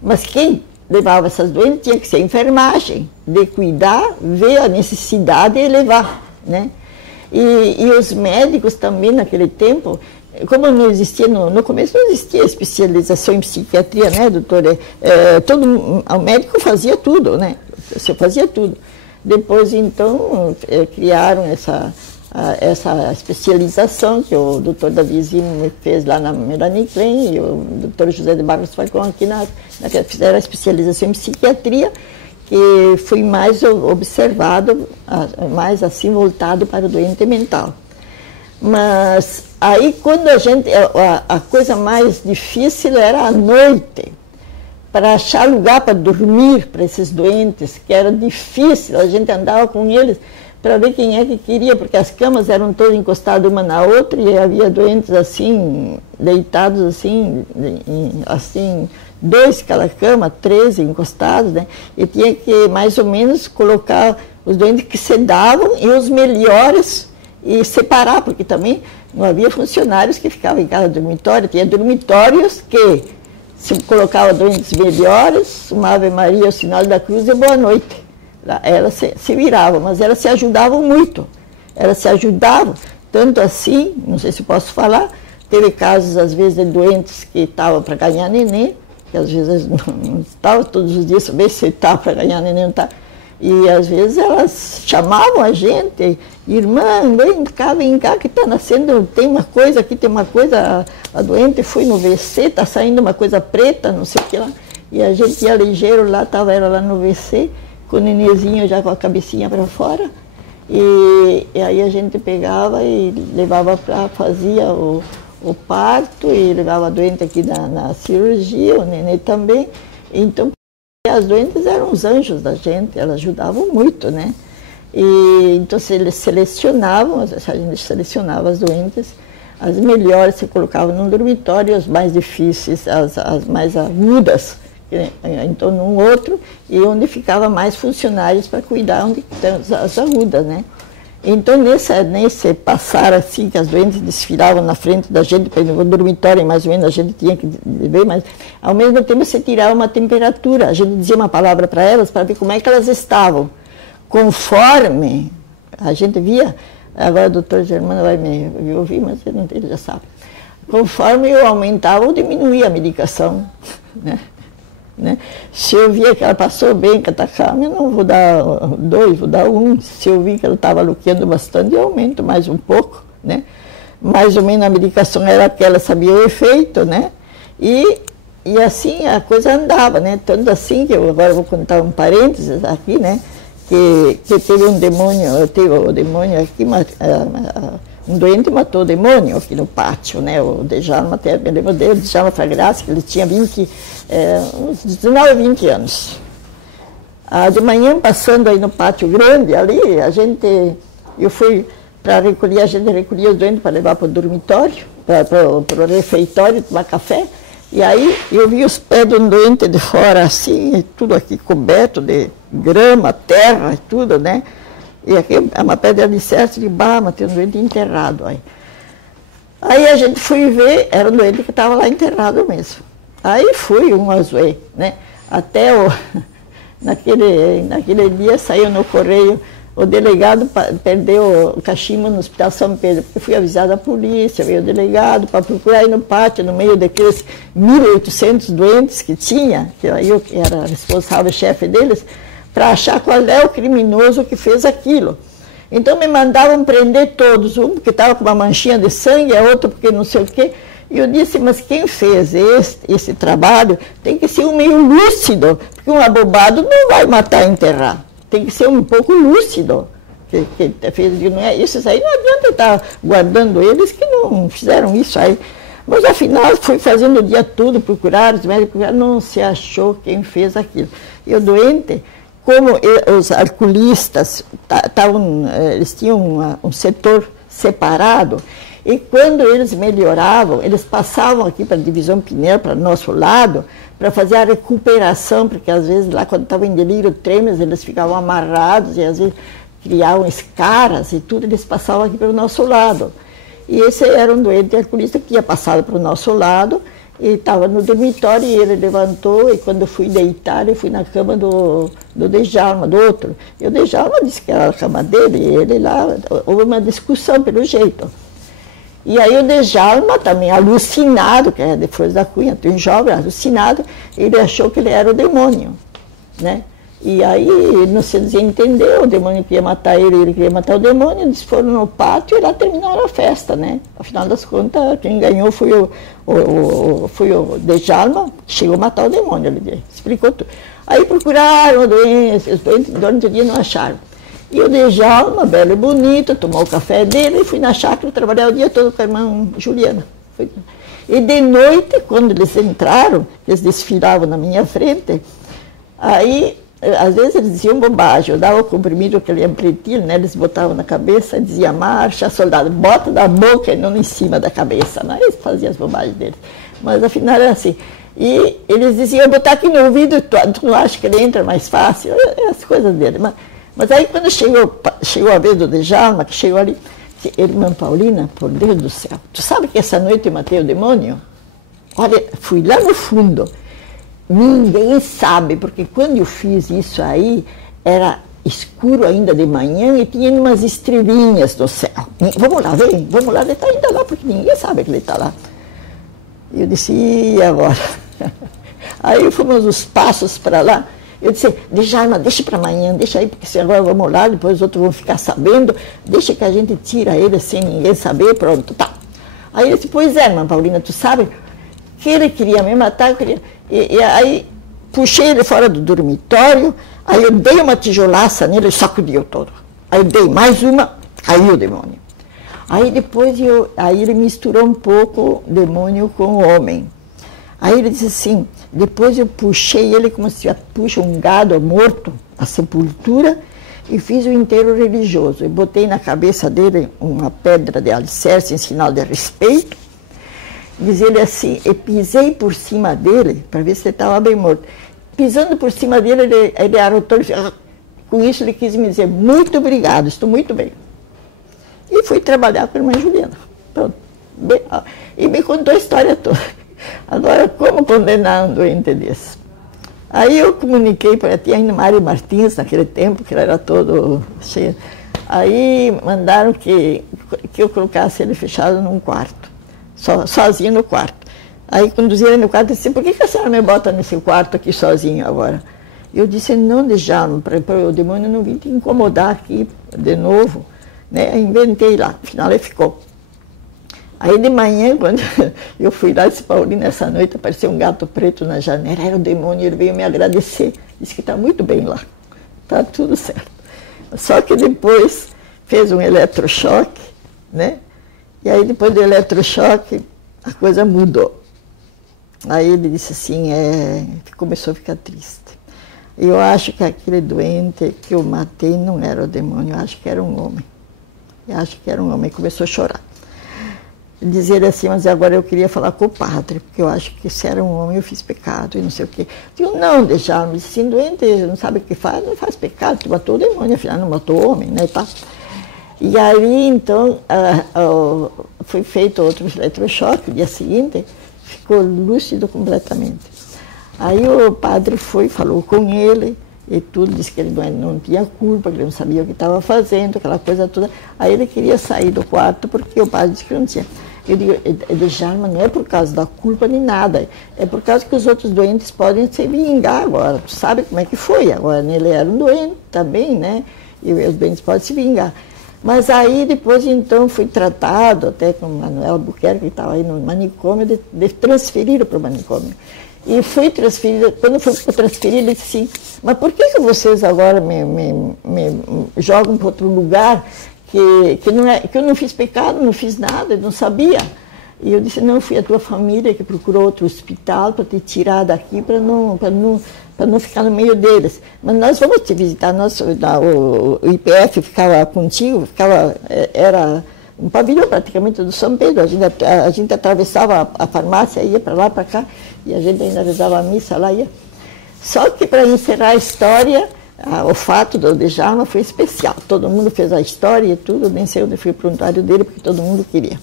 Mas quem levava essas doentes tinha que ser a enfermagem, de cuidar, ver a necessidade e levar, né? E os médicos também, naquele tempo, como não existia, no começo não existia especialização em psiquiatria, né, doutora? O médico fazia tudo, né? Você fazia tudo. Depois, então, criaram essa especialização que o doutor Davizinho me fez lá na Melanie Klein e o doutor José de Barros Falcão aqui fizeram a especialização em psiquiatria, que foi mais observado, mais assim voltado para o doente mental. Mas aí quando a coisa mais difícil era à noite, para achar lugar para dormir para esses doentes, que era difícil, a gente andava com eles para ver quem é que queria, porque as camas eram todas encostadas uma na outra e havia doentes assim, deitados assim, dois cada cama, 13 encostados, né? E tinha que mais ou menos colocar os doentes que sedavam e os melhores e separar, porque também não havia funcionários que ficavam em cada dormitório, tinha dormitórios que se colocava doentes melhores, uma Ave Maria, o sinal da cruz e boa noite. Elas se viravam, mas elas se ajudavam muito. Elas se ajudavam, tanto assim, não sei se posso falar, teve casos, às vezes, de doentes que estavam para ganhar neném, que às vezes não estavam todos os dias, saber se estava para ganhar neném ou não estava. E às vezes elas chamavam a gente, irmã, vem cá que está nascendo, tem uma coisa aqui, tem uma coisa, a doente foi no WC, está saindo uma coisa preta, não sei o que lá. E a gente ia ligeiro lá, estava ela lá no WC, com o nenenzinho já com a cabecinha para fora. E aí a gente pegava e levava para, fazia o parto e levava a doente aqui na cirurgia, o neném também. Então, as doentes eram os anjos da gente, elas ajudavam muito, né? E então eles selecionavam, a gente selecionava as doentes, as melhores se colocavam num dormitório, as mais difíceis, as mais agudas, então num outro, e onde ficava mais funcionários para cuidar onde estão as agudas, né? Então nesse passar assim, que as doentes desfilavam na frente da gente, no dormitório mais ou menos a gente tinha que ver, mas ao mesmo tempo você tirava uma temperatura, a gente dizia uma palavra para elas para ver como é que elas estavam. Conforme a gente via, agora o doutor Germano vai me ouvir, mas ele já sabe, conforme eu aumentava ou diminuía a medicação, né? Se eu via que ela passou bem, que ela está calma, eu não vou dar 2, vou dar 1. Se eu vi que ela estava luqueando bastante, eu aumento mais um pouco, né? Mais ou menos a medicação era aquela, sabia o efeito, né? E assim a coisa andava, né? Tanto assim que eu agora vou contar um parênteses aqui, né? Que teve um demônio, teve o demônio aqui, um doente matou o demônio aqui no pátio, né? O Djalma, até me lembro dele, o Djalma Fragraça, que ele tinha uns 19, 20 anos. De manhã, passando aí no pátio grande, ali, eu fui para recolher, a gente recolhia os doentes para levar para o dormitório, para o refeitório, tomar café, e aí eu vi os pés de um doente de fora, assim, tudo aqui coberto de grama, terra e tudo, né? E aqui é uma pedra de alicerce de barra, mas tem um doente enterrado aí. Aí a gente foi ver, era um doente que estava lá enterrado mesmo. Aí fui uma zoe, né? Até naquele dia saiu no correio, o delegado perdeu o cachimbo no Hospital São Pedro, porque fui avisada a polícia, veio o delegado para procurar aí no pátio, no meio daqueles 1.800 doentes que tinha, que eu era responsável, chefe deles, para achar qual é o criminoso que fez aquilo. Então me mandavam prender todos, um porque estava com uma manchinha de sangue, a outro porque não sei o quê. E eu disse, mas quem fez esse trabalho tem que ser um meio lúcido, porque um abobado não vai matar e enterrar. Tem que ser um pouco lúcido. que fez, não é isso aí, não adianta estar guardando eles que não fizeram isso aí. Mas afinal fui fazendo o dia todo, procurar, os médicos, não se achou quem fez aquilo. E o doente, como os alcoolistas eles tinham um setor separado, e quando eles melhoravam, eles passavam aqui para a divisão Pinheiro, para o nosso lado, para fazer a recuperação, porque às vezes lá quando estavam em delírio trêmulos, eles ficavam amarrados e às vezes criavam escaras e tudo, eles passavam aqui para o nosso lado. E esse era um doente alcoolista que tinha passado para o nosso lado e estava no dormitório e ele levantou e quando eu fui deitar, eu fui na cama do Djalma, do outro. E o Djalma disse que era a cama dele e ele lá, houve uma discussão pelo jeito. E aí o Djalma também alucinado, que era de Flores da Cunha, um jovem alucinado, ele achou que ele era o demônio, né? E aí não se desentendeu, o demônio queria matar ele queria matar o demônio, eles foram no pátio e lá terminaram a festa, né? Afinal das contas, quem ganhou foi o Djalma, que chegou a matar o demônio, ele explicou tudo. Aí procuraram os doentes, durante o dia não acharam. E o Djalma, belo e bonito, tomou o café dele e fui na chácara trabalhar o dia todo com a irmã Juliana. E de noite, quando eles entraram, eles desfilavam na minha frente, aí, às vezes eles diziam bobagem, eu dava o comprimido, aquele ampletil, né, eles botavam na cabeça e diziam, marcha, soldado, bota da boca e não em cima da cabeça, né? Eles faziam as bobagens deles. Mas afinal era assim. E eles diziam, botar aqui no ouvido, tu não acha que ele entra mais fácil? As coisas dele. Mas aí quando chegou a vez do Djalma, que chegou ali, disse, irmã Paulina, por Deus do céu, tu sabe que essa noite eu matei o demônio? Olha, fui lá no fundo, ninguém sabe, porque quando eu fiz isso aí, era escuro ainda de manhã e tinha umas estrelinhas no céu. Vamos lá, vem, vamos lá, ele está ainda lá, porque ninguém sabe que ele está lá. E eu disse, e agora? Aí fomos os passos para lá. Eu disse, Djalma, deixa para amanhã, deixa aí, porque se agora vamos lá, depois os outros vão ficar sabendo, deixa que a gente tira ele sem ninguém saber, pronto, tá. Aí ele disse, pois é, irmã Paulina, tu sabe que ele queria me matar, eu queria... E aí puxei ele fora do dormitório, aí eu dei uma tijolaça nele, ele sacudiu todo. Aí eu dei mais uma, caiu o demônio. Aí depois aí ele misturou um pouco o demônio com o homem. Aí ele disse assim, depois eu puxei ele como se puxa um gado morto, a sepultura, e fiz o enterro religioso. Eu botei na cabeça dele uma pedra de alicerce em sinal de respeito, diz ele assim, eu pisei por cima dele, para ver se ele estava bem morto. Pisando por cima dele, ele arrotou, com isso ele quis me dizer, muito obrigado, estou muito bem. E fui trabalhar com a irmã Juliana. Pronto. E me contou a história toda. Agora, como condenar um doente desse? Aí eu comuniquei para a tia Mário Martins, naquele tempo, que ele era todo cheio. Aí mandaram que eu colocasse ele fechado num quarto, sozinho no quarto. Aí conduziram ele no quarto e disse, por que a senhora me bota nesse quarto aqui sozinho agora? Eu disse, não, Djalma, para o demônio não vir te incomodar aqui de novo. Né? Inventei lá, afinal ele ficou. Aí de manhã, quando eu fui lá, disse, Paulina, essa noite apareceu um gato preto na janela, era o demônio, ele veio me agradecer, disse que está muito bem lá, está tudo certo. Só que depois fez um eletrochoque, né? E aí depois do eletrochoque, a coisa mudou. Aí ele disse assim, começou a ficar triste. Eu acho que aquele doente que eu matei não era o demônio, eu acho que era um homem. Eu acho que era um homem, começou a chorar. Dizer assim, mas agora eu queria falar com o padre, porque eu acho que se era um homem eu fiz pecado e não sei o quê. Eu digo, não, Djalma, assim, doente, não sabe o que faz, não faz pecado, tu matou o demônio, afinal não matou o homem, né, tá? E aí, então, foi feito outro eletrochoque, no dia seguinte, ficou lúcido completamente. Aí o padre falou com ele, e tudo, disse que ele não tinha culpa, que ele não sabia o que estava fazendo, aquela coisa toda. Aí ele queria sair do quarto, porque o padre disse que não tinha. Eu digo, Djalma, não é por causa da culpa nem nada, é por causa que os outros doentes podem se vingar agora. Tu sabe como é que foi, agora ele era um doente também, né? E os doentes podem se vingar. Mas aí depois, então, fui tratado, até com o Manuel Albuquerque, que estava aí no manicômio, de transferiram para o manicômio. E fui transferida. Quando fui transferida, ele disse assim, mas por que vocês agora me jogam para outro lugar que eu não fiz pecado, não fiz nada, eu não sabia? E eu disse, não, fui a tua família que procurou outro hospital para te tirar daqui, para não ficar no meio deles. Mas nós vamos te visitar, o IPF ficava contigo, era um pavilhão praticamente do São Pedro. A gente atravessava a farmácia, ia para lá, para cá, e a gente ainda rezava a missa lá. Ia. Só que para encerrar a história, o fato do Djalma foi especial. Todo mundo fez a história e tudo, nem sei onde fui voluntário dele, porque todo mundo queria.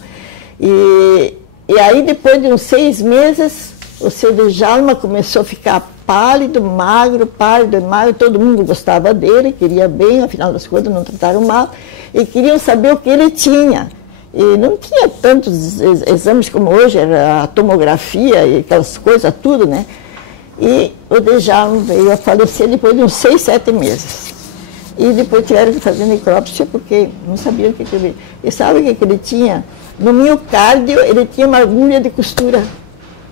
E aí, depois de uns 6 meses, o seu Djalma começou a ficar pálido, magro, todo mundo gostava dele, queria bem, afinal das contas não trataram mal, e queriam saber o que ele tinha. E não tinha tantos exames como hoje, era a tomografia e aquelas coisas, tudo, né? E o Djalma veio a falecer depois de uns 6, 7 meses. E depois tiveram que fazer necrópsia porque não sabiam o que ele... E sabe o que ele tinha? No miocárdio, ele tinha uma agulha de costura.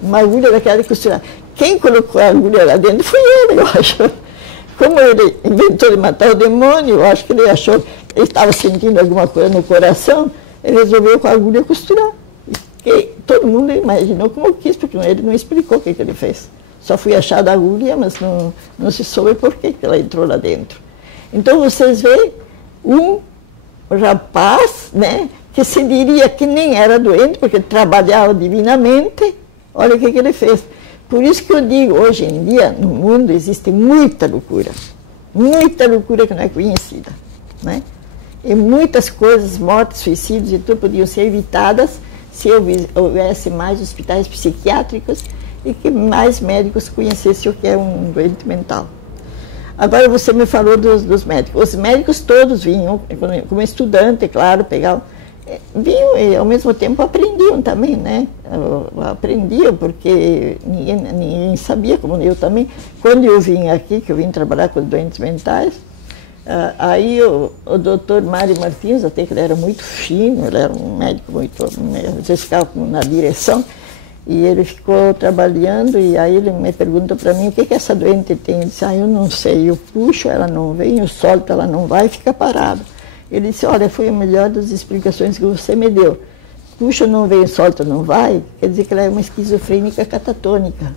Uma agulha daquela de costura. Quem colocou a agulha lá dentro foi ele, eu acho. Como ele inventou de matar o demônio, eu acho que ele achou que ele estava sentindo alguma coisa no coração, ele resolveu com a agulha costurar. E todo mundo imaginou como quis, porque ele não explicou o que ele fez. Só foi achada a agulha, mas não se soube por que ela entrou lá dentro. Então vocês veem um rapaz, né, que se diria que nem era doente, porque trabalhava divinamente, olha o que ele fez. Por isso que eu digo, hoje em dia, no mundo existe muita loucura que não é conhecida, né? E muitas coisas, mortes, suicídios e tudo, podiam ser evitadas se houvesse mais hospitais psiquiátricos e que mais médicos conhecessem o que é um doente mental. Agora você me falou dos médicos. Os médicos todos vinham, como estudante, claro, pegavam, vinham e ao mesmo tempo aprendiam também, né? Aprendiam porque ninguém sabia, como eu também. Quando eu vim aqui, que eu vim trabalhar com doentes mentais, aí o doutor Mário Martins, até que ele era muito fino, ele era um médico muito, você ficava na direção, e ele ficou trabalhando, e aí ele me perguntou para mim, o que essa doente tem? Eu disse, eu não sei, eu puxo, ela não vem, eu solto, ela não vai, fica parada. Ele disse, olha, foi a melhor das explicações que você me deu. Puxa, não vem, solta, não vai, quer dizer que ela é uma esquizofrênica catatônica.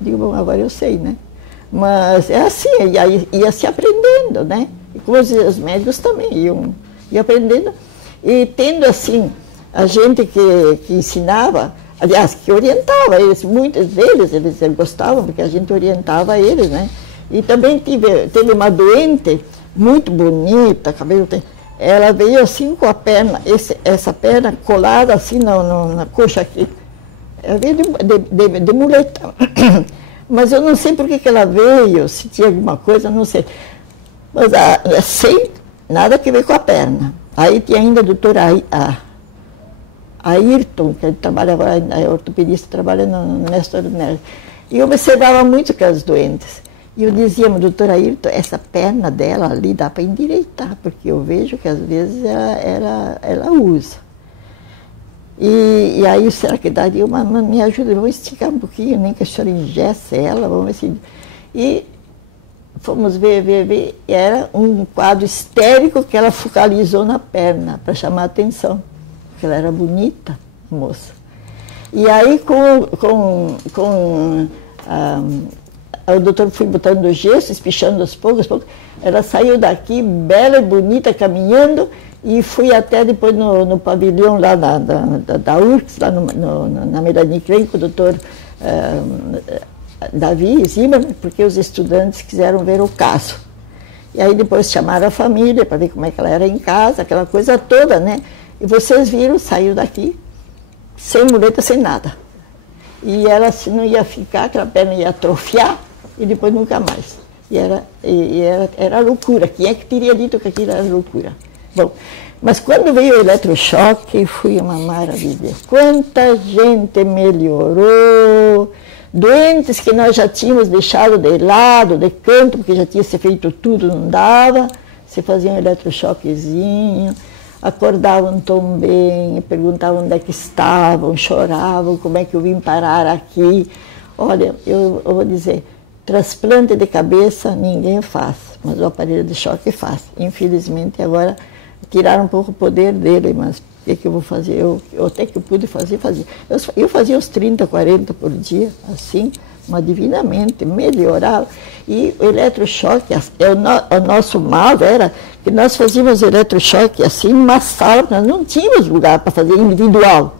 Digo, bom, agora eu sei, né? Mas é assim, ia se aprendendo, né? E como os médicos também iam aprendendo. E tendo assim, a gente que ensinava, aliás, que orientava eles, muitos deles, eles gostavam, porque a gente orientava eles, né? E também teve uma doente muito bonita, cabelo... Ela veio assim com a perna, essa perna colada assim na coxa aqui. Ela veio de muleta. Mas eu não sei por que ela veio, se tinha alguma coisa, não sei. Mas sem nada que ver com a perna. Aí tinha ainda a doutora Ayrton, que trabalhava, a ortopedista, trabalha no Néstor Neves. E eu observava muito aquelas doentes. E eu dizia, doutora Ayrton, essa perna dela ali dá para endireitar, porque eu vejo que às vezes ela usa. E aí, será que daria me ajuda, vamos esticar um pouquinho, nem que a senhora ingesse ela, vamos assim. E fomos ver, e era um quadro histérico que ela focalizou na perna, para chamar a atenção, porque ela era bonita, moça. E aí, o doutor foi botando gesso, espichando aos poucos, ela saiu daqui, bela e bonita, caminhando, e fui até depois no pavilhão lá da URCS, lá na Melanie Klein, com o doutor Davi Zimmermann, porque os estudantes quiseram ver o caso. E aí depois chamaram a família para ver como é que ela era em casa, aquela coisa toda, né? E vocês viram, saiu daqui, sem muleta, sem nada. E ela se não ia ficar, aquela perna ia atrofiar, e depois nunca mais. Era loucura. Quem é que teria dito que aquilo era loucura? Bom, mas quando veio o eletrochoque, foi uma maravilha. Quanta gente melhorou, doentes que nós já tínhamos deixado de lado, de canto, porque já tinha se feito tudo, não dava, se fazia um eletrochoquezinho, acordavam tão bem, perguntavam onde é que estavam, choravam, como é que eu vim parar aqui. Olha, eu vou dizer, transplante de cabeça ninguém faz, mas o aparelho de choque faz. Infelizmente agora tiraram um pouco o poder dele, mas o que eu vou fazer? Eu até que eu pude fazer, fazia. Eu fazia uns 30, 40 por dia, assim, mas divinamente, melhorava. E o eletrochoque, o nosso mal era que nós fazíamos eletrochoque assim, numa sala, nós não tínhamos lugar para fazer individual.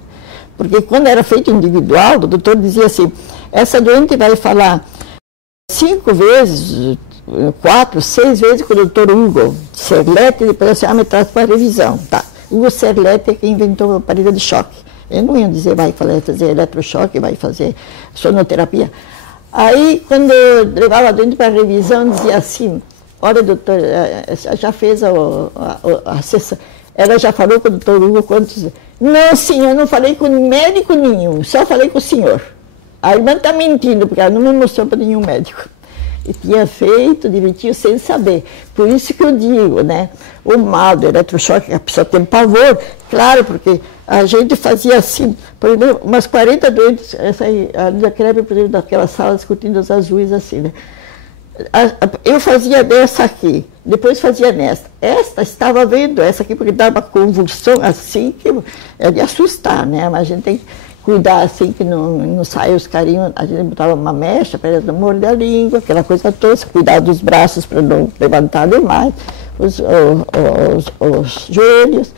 Porque quando era feito individual, o doutor dizia assim, essa doente vai falar 5 vezes, 4, 6 vezes com o doutor Hugo Serletti, e depois assim, me traz para a revisão. Tá. Hugo Serletti é quem inventou o aparelho de choque. Eu não ia dizer, vai fazer eletrochoque, vai fazer sonoterapia. Aí, quando eu levava a doente para a revisão, dizia assim, olha, doutor, já fez a sessão. Ela já falou com o doutor Hugo quantos... Não, senhor, não falei com médico nenhum, só falei com o senhor. A irmã está mentindo, porque ela não me mostrou para nenhum médico. E tinha feito direitinho sem saber. Por isso que eu digo, né? O mal do eletrochoque, a pessoa tem pavor, claro, porque a gente fazia assim, por exemplo, umas 40 doentes, essa aí, a Lida Kreber, por exemplo, daquela sala discutindo os azuis assim, né? Eu fazia dessa aqui, depois fazia nessa. Esta estava vendo essa aqui, porque dava convulsão assim, que é de assustar, né? Mas a gente tem que cuidar assim, que não saia os carinhos. A gente botava uma mecha para ela não morder a língua, aquela coisa toda, cuidar dos braços para não levantar demais, os joelhos.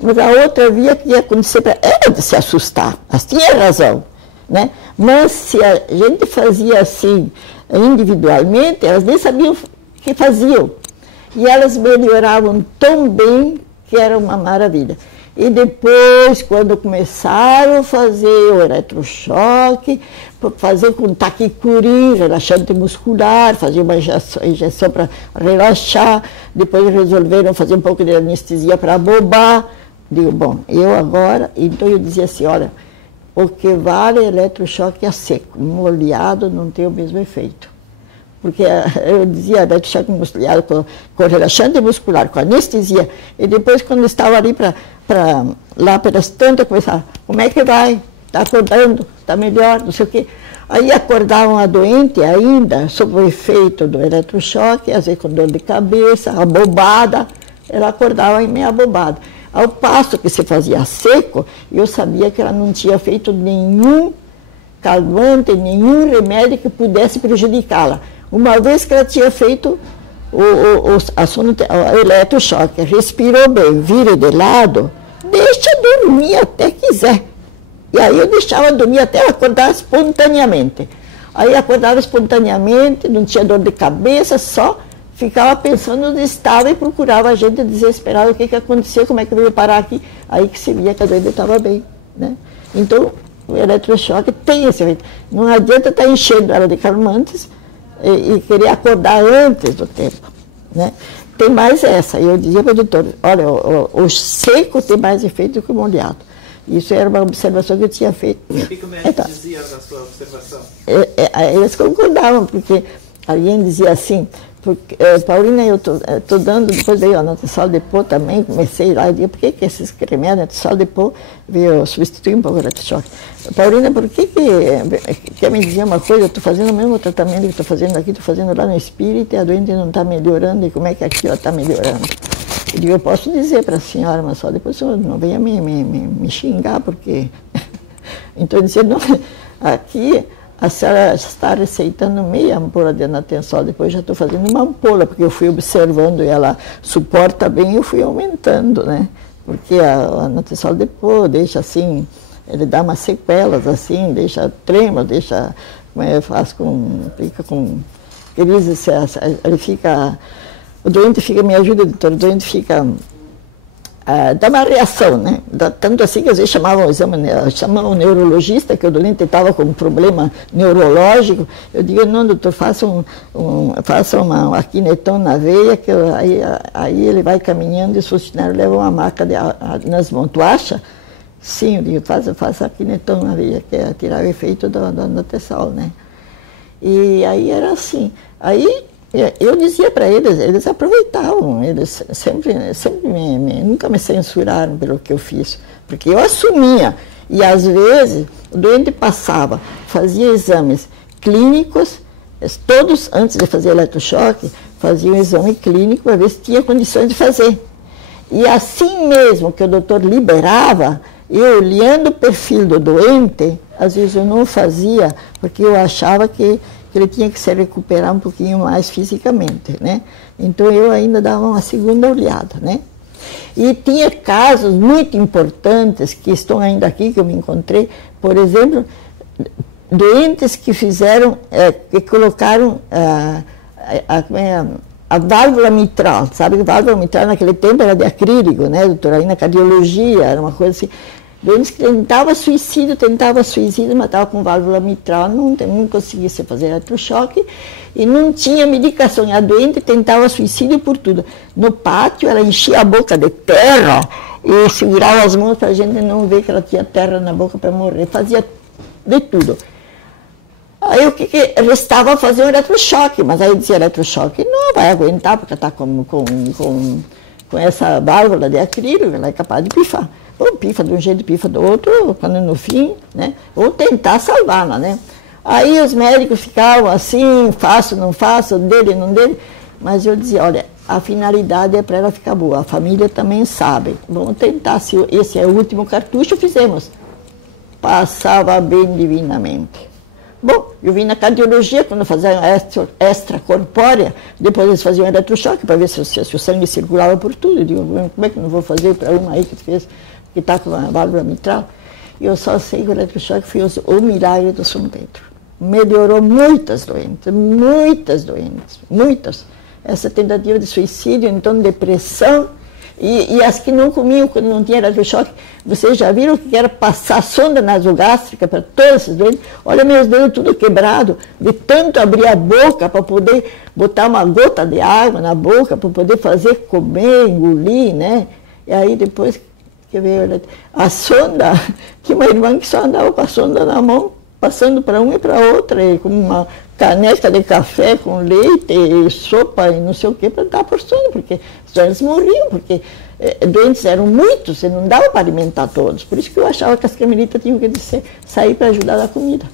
Mas a outra via que ia acontecer para ela de se assustar, mas tinha razão, né? Mas se a gente fazia assim, individualmente, elas nem sabiam o que faziam. E elas melhoravam tão bem que era uma maravilha. E depois, quando começaram a fazer o eletrochoque, fazer com taquicuri, relaxante muscular, fazer uma injeção para relaxar, depois resolveram fazer um pouco de anestesia para abobar. Digo, bom, eu agora, então eu dizia assim, olha, o que vale é eletrochoque a seco, molhado não tem o mesmo efeito. Porque eu dizia eletrochoque molhado com relaxante muscular, com anestesia, e depois quando estava ali lá pelas tantas, começava, como é que vai? Está acordando? Está melhor? Não sei o quê. Aí acordavam a doente ainda, sob o efeito do eletrochoque, às vezes com dor de cabeça, abobada, ela acordava em meio abobada. Ao passo que se fazia seco, eu sabia que ela não tinha feito nenhum calmante, nenhum remédio que pudesse prejudicá-la. Uma vez que ela tinha feito o eletrochoque, respirou bem, vira de lado, deixa dormir até quiser. E aí eu deixava dormir até ela acordar espontaneamente. Aí acordava espontaneamente, não tinha dor de cabeça, só ficava pensando onde estava e procurava a gente desesperada, o que aconteceu, como é que eu ia parar aqui. Aí que se via que a doente estava bem, né? Então, o eletrochoque tem esse efeito. Não adianta estar enchendo ela de calmantes e querer acordar antes do tempo, né? Tem mais essa. Eu dizia para o doutor, olha, o seco tem mais efeito do que o molhado. Isso era uma observação que eu tinha feito. O que o médico dizia da sua observação? Eles concordavam, porque alguém dizia assim, porque, Paulina, eu estou dando, depois veio a Natasol Depot também, comecei lá, e disse, por que esses remédios, Natasol Depot, veio substituir um pouco o eletrochoque. Paulina, por que quer me dizer uma coisa, eu estou fazendo o mesmo tratamento que estou fazendo aqui, estou fazendo lá no espírito, e a doente não está melhorando, e como é que aqui ela está melhorando? Eu digo, eu posso dizer para a senhora, mas só depois não venha me xingar, porque... Então, eu dizia, não, aqui... A senhora está receitando meia ampola de Anatensol, depois já estou fazendo uma ampola, porque eu fui observando e ela suporta bem e eu fui aumentando, né? Porque a Anatensol depois deixa assim, ele dá umas sequelas assim, deixa trema, deixa, fica com crise, ele fica, o doente fica, me ajuda, doutor, o doente fica... dá uma reação, né? Tanto assim que às vezes chamavam o neurologista, que o doente estava com um problema neurológico. Eu digo, não, doutor, faça uma Aquineton na veia, que aí ele vai caminhando e os funcionários levam uma maca nas mãos. Tu acha? Sim, eu digo, faça Aquineton na veia, que é tirar o efeito do Anatensol, né? E aí era assim. Aí eu dizia para eles aproveitavam, eles sempre nunca me censuraram pelo que eu fiz, porque eu assumia. E às vezes o doente passava, fazia exames clínicos, todos antes de fazer eletrochoque, faziam um exame clínico para ver se tinha condições de fazer. E assim mesmo que o doutor liberava, eu olhando o perfil do doente, às vezes eu não fazia, porque eu achava que ele tinha que se recuperar um pouquinho mais fisicamente, né? Então eu ainda dava uma segunda olhada, né? E tinha casos muito importantes que estão ainda aqui, que eu me encontrei, por exemplo, doentes que fizeram, que colocaram a válvula mitral, sabe que a válvula mitral naquele tempo era de acrílico, né, doutora? Aí na cardiologia, era uma coisa assim. Doentes que tentava suicídio, mas estava com válvula mitral, não conseguia se fazer eletrochoque e não tinha medicação. E a doente tentava suicídio por tudo. No pátio, ela enchia a boca de terra e segurava as mãos para a gente não ver que ela tinha terra na boca para morrer. Fazia de tudo. Aí o que restava fazer um eletrochoque, mas aí eu dizia, eletrochoque não vai aguentar, porque está com essa válvula de acrílico, ela é capaz de pifar. Ou pifa de um jeito, pifa do outro, quando no fim, né? Ou tentar salvá-la, né? Aí os médicos ficavam assim, faço, não faço, dele, não dele, mas eu dizia, olha, a finalidade é para ela ficar boa, a família também sabe, vamos tentar, se esse é o último cartucho, fizemos. Passava bem divinamente. Bom, eu vim na cardiologia, quando faziam extracorpórea, depois eles faziam eletrochoque para ver se o sangue circulava por tudo. Eu digo, como é que não vou fazer para uma aí que está com a válvula mitral? E eu só sei que o eletrochoque foi o milagre do São Pedro. Melhorou muitas doentes, muitas. Essa tentativa de suicídio, então depressão, e as que não comiam quando não tinha eletrochoque, vocês já viram o que era passar sonda nasogástrica para todos esses doentes? Olha meus dedos tudo quebrado, de tanto abrir a boca para poder botar uma gota de água na boca, para poder fazer comer, engolir, né? E aí depois que veio a sonda, tinha uma irmã que só andava com a sonda na mão, passando para uma e para outra, e com uma caneca de café com leite e sopa e não sei o que para dar por sonda, porque os doentes morriam, porque doentes eram muitos e não dava para alimentar todos. Por isso que eu achava que as carmelitas tinham que sair para ajudar na comida.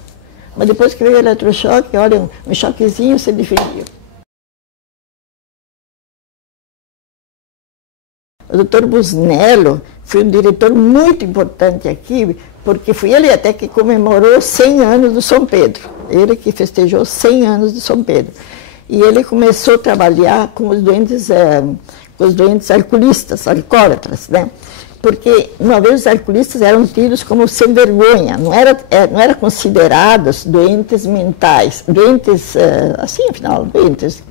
Mas depois que veio o eletrochoque, olha, um choquezinho se defendia. O doutor Busnello foi um diretor muito importante aqui, porque foi ele até que comemorou 100 anos do São Pedro. Ele que festejou 100 anos de São Pedro. E ele começou a trabalhar com os doentes alcoolistas, alcoólatras, né? Porque uma vez os alcoolistas eram tidos como sem vergonha, não era considerados doentes mentais, doentes, assim, afinal, doentes.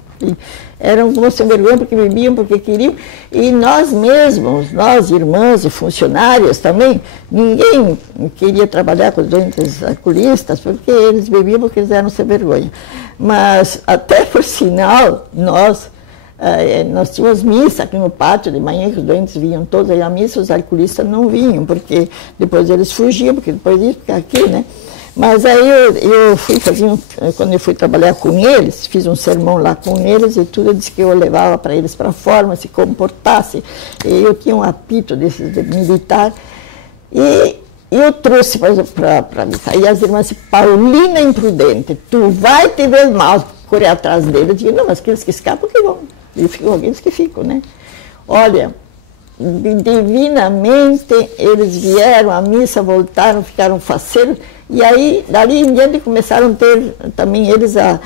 Eram como sem vergonha porque bebiam, porque queriam. E nós mesmos, nós irmãs e funcionários também, ninguém queria trabalhar com os doentes alcoolistas porque eles bebiam porque eles eram sem vergonha. Mas até por sinal, nós tínhamos missa aqui no pátio de manhã, que os doentes vinham todos aí à missa, os alcoolistas não vinham, porque depois eles fugiam, porque depois disso, porque aqui, né? Mas aí eu fui quando eu fui trabalhar com eles, fiz um sermão lá com eles e tudo, eu disse que eu levava para eles para a forma, se comportasse. E eu tinha um apito desses de militar e eu trouxe para mim. Aí as irmãs disseram, Paulina imprudente, tu vai te ver mal, correr atrás dele. Eu digo, não, mas aqueles que escapam que vão. E ficam aqueles que ficam, né? Olha, divinamente eles vieram à missa, voltaram, ficaram faceiros. E aí, dali em diante, começaram a ter também eles a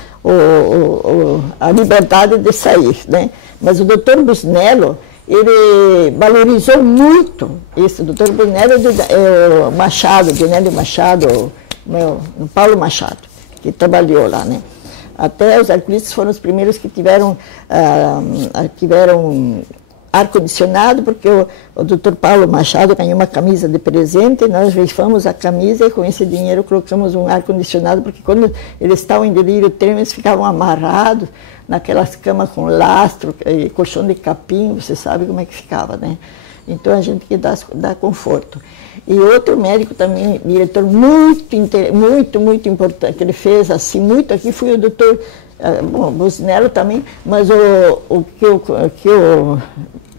liberdade de sair, né? Mas o doutor Busnello, ele valorizou muito isso. O doutor Busnello é o Machado, Genélio Machado, Paulo Machado, que trabalhou lá, né? Até os alcoolistas foram os primeiros que tiveram ar-condicionado, porque o doutor Paulo Machado ganhou uma camisa de presente, nós rifamos a camisa e com esse dinheiro colocamos um ar-condicionado, porque quando eles estavam em delírio tremendo, eles ficavam amarrados naquelas camas com lastro, colchão de capim, você sabe como é que ficava, né? Então a gente que dá conforto. E outro médico também, diretor muito importante, que ele fez assim muito aqui, foi o doutor Busnello também, mas o que eu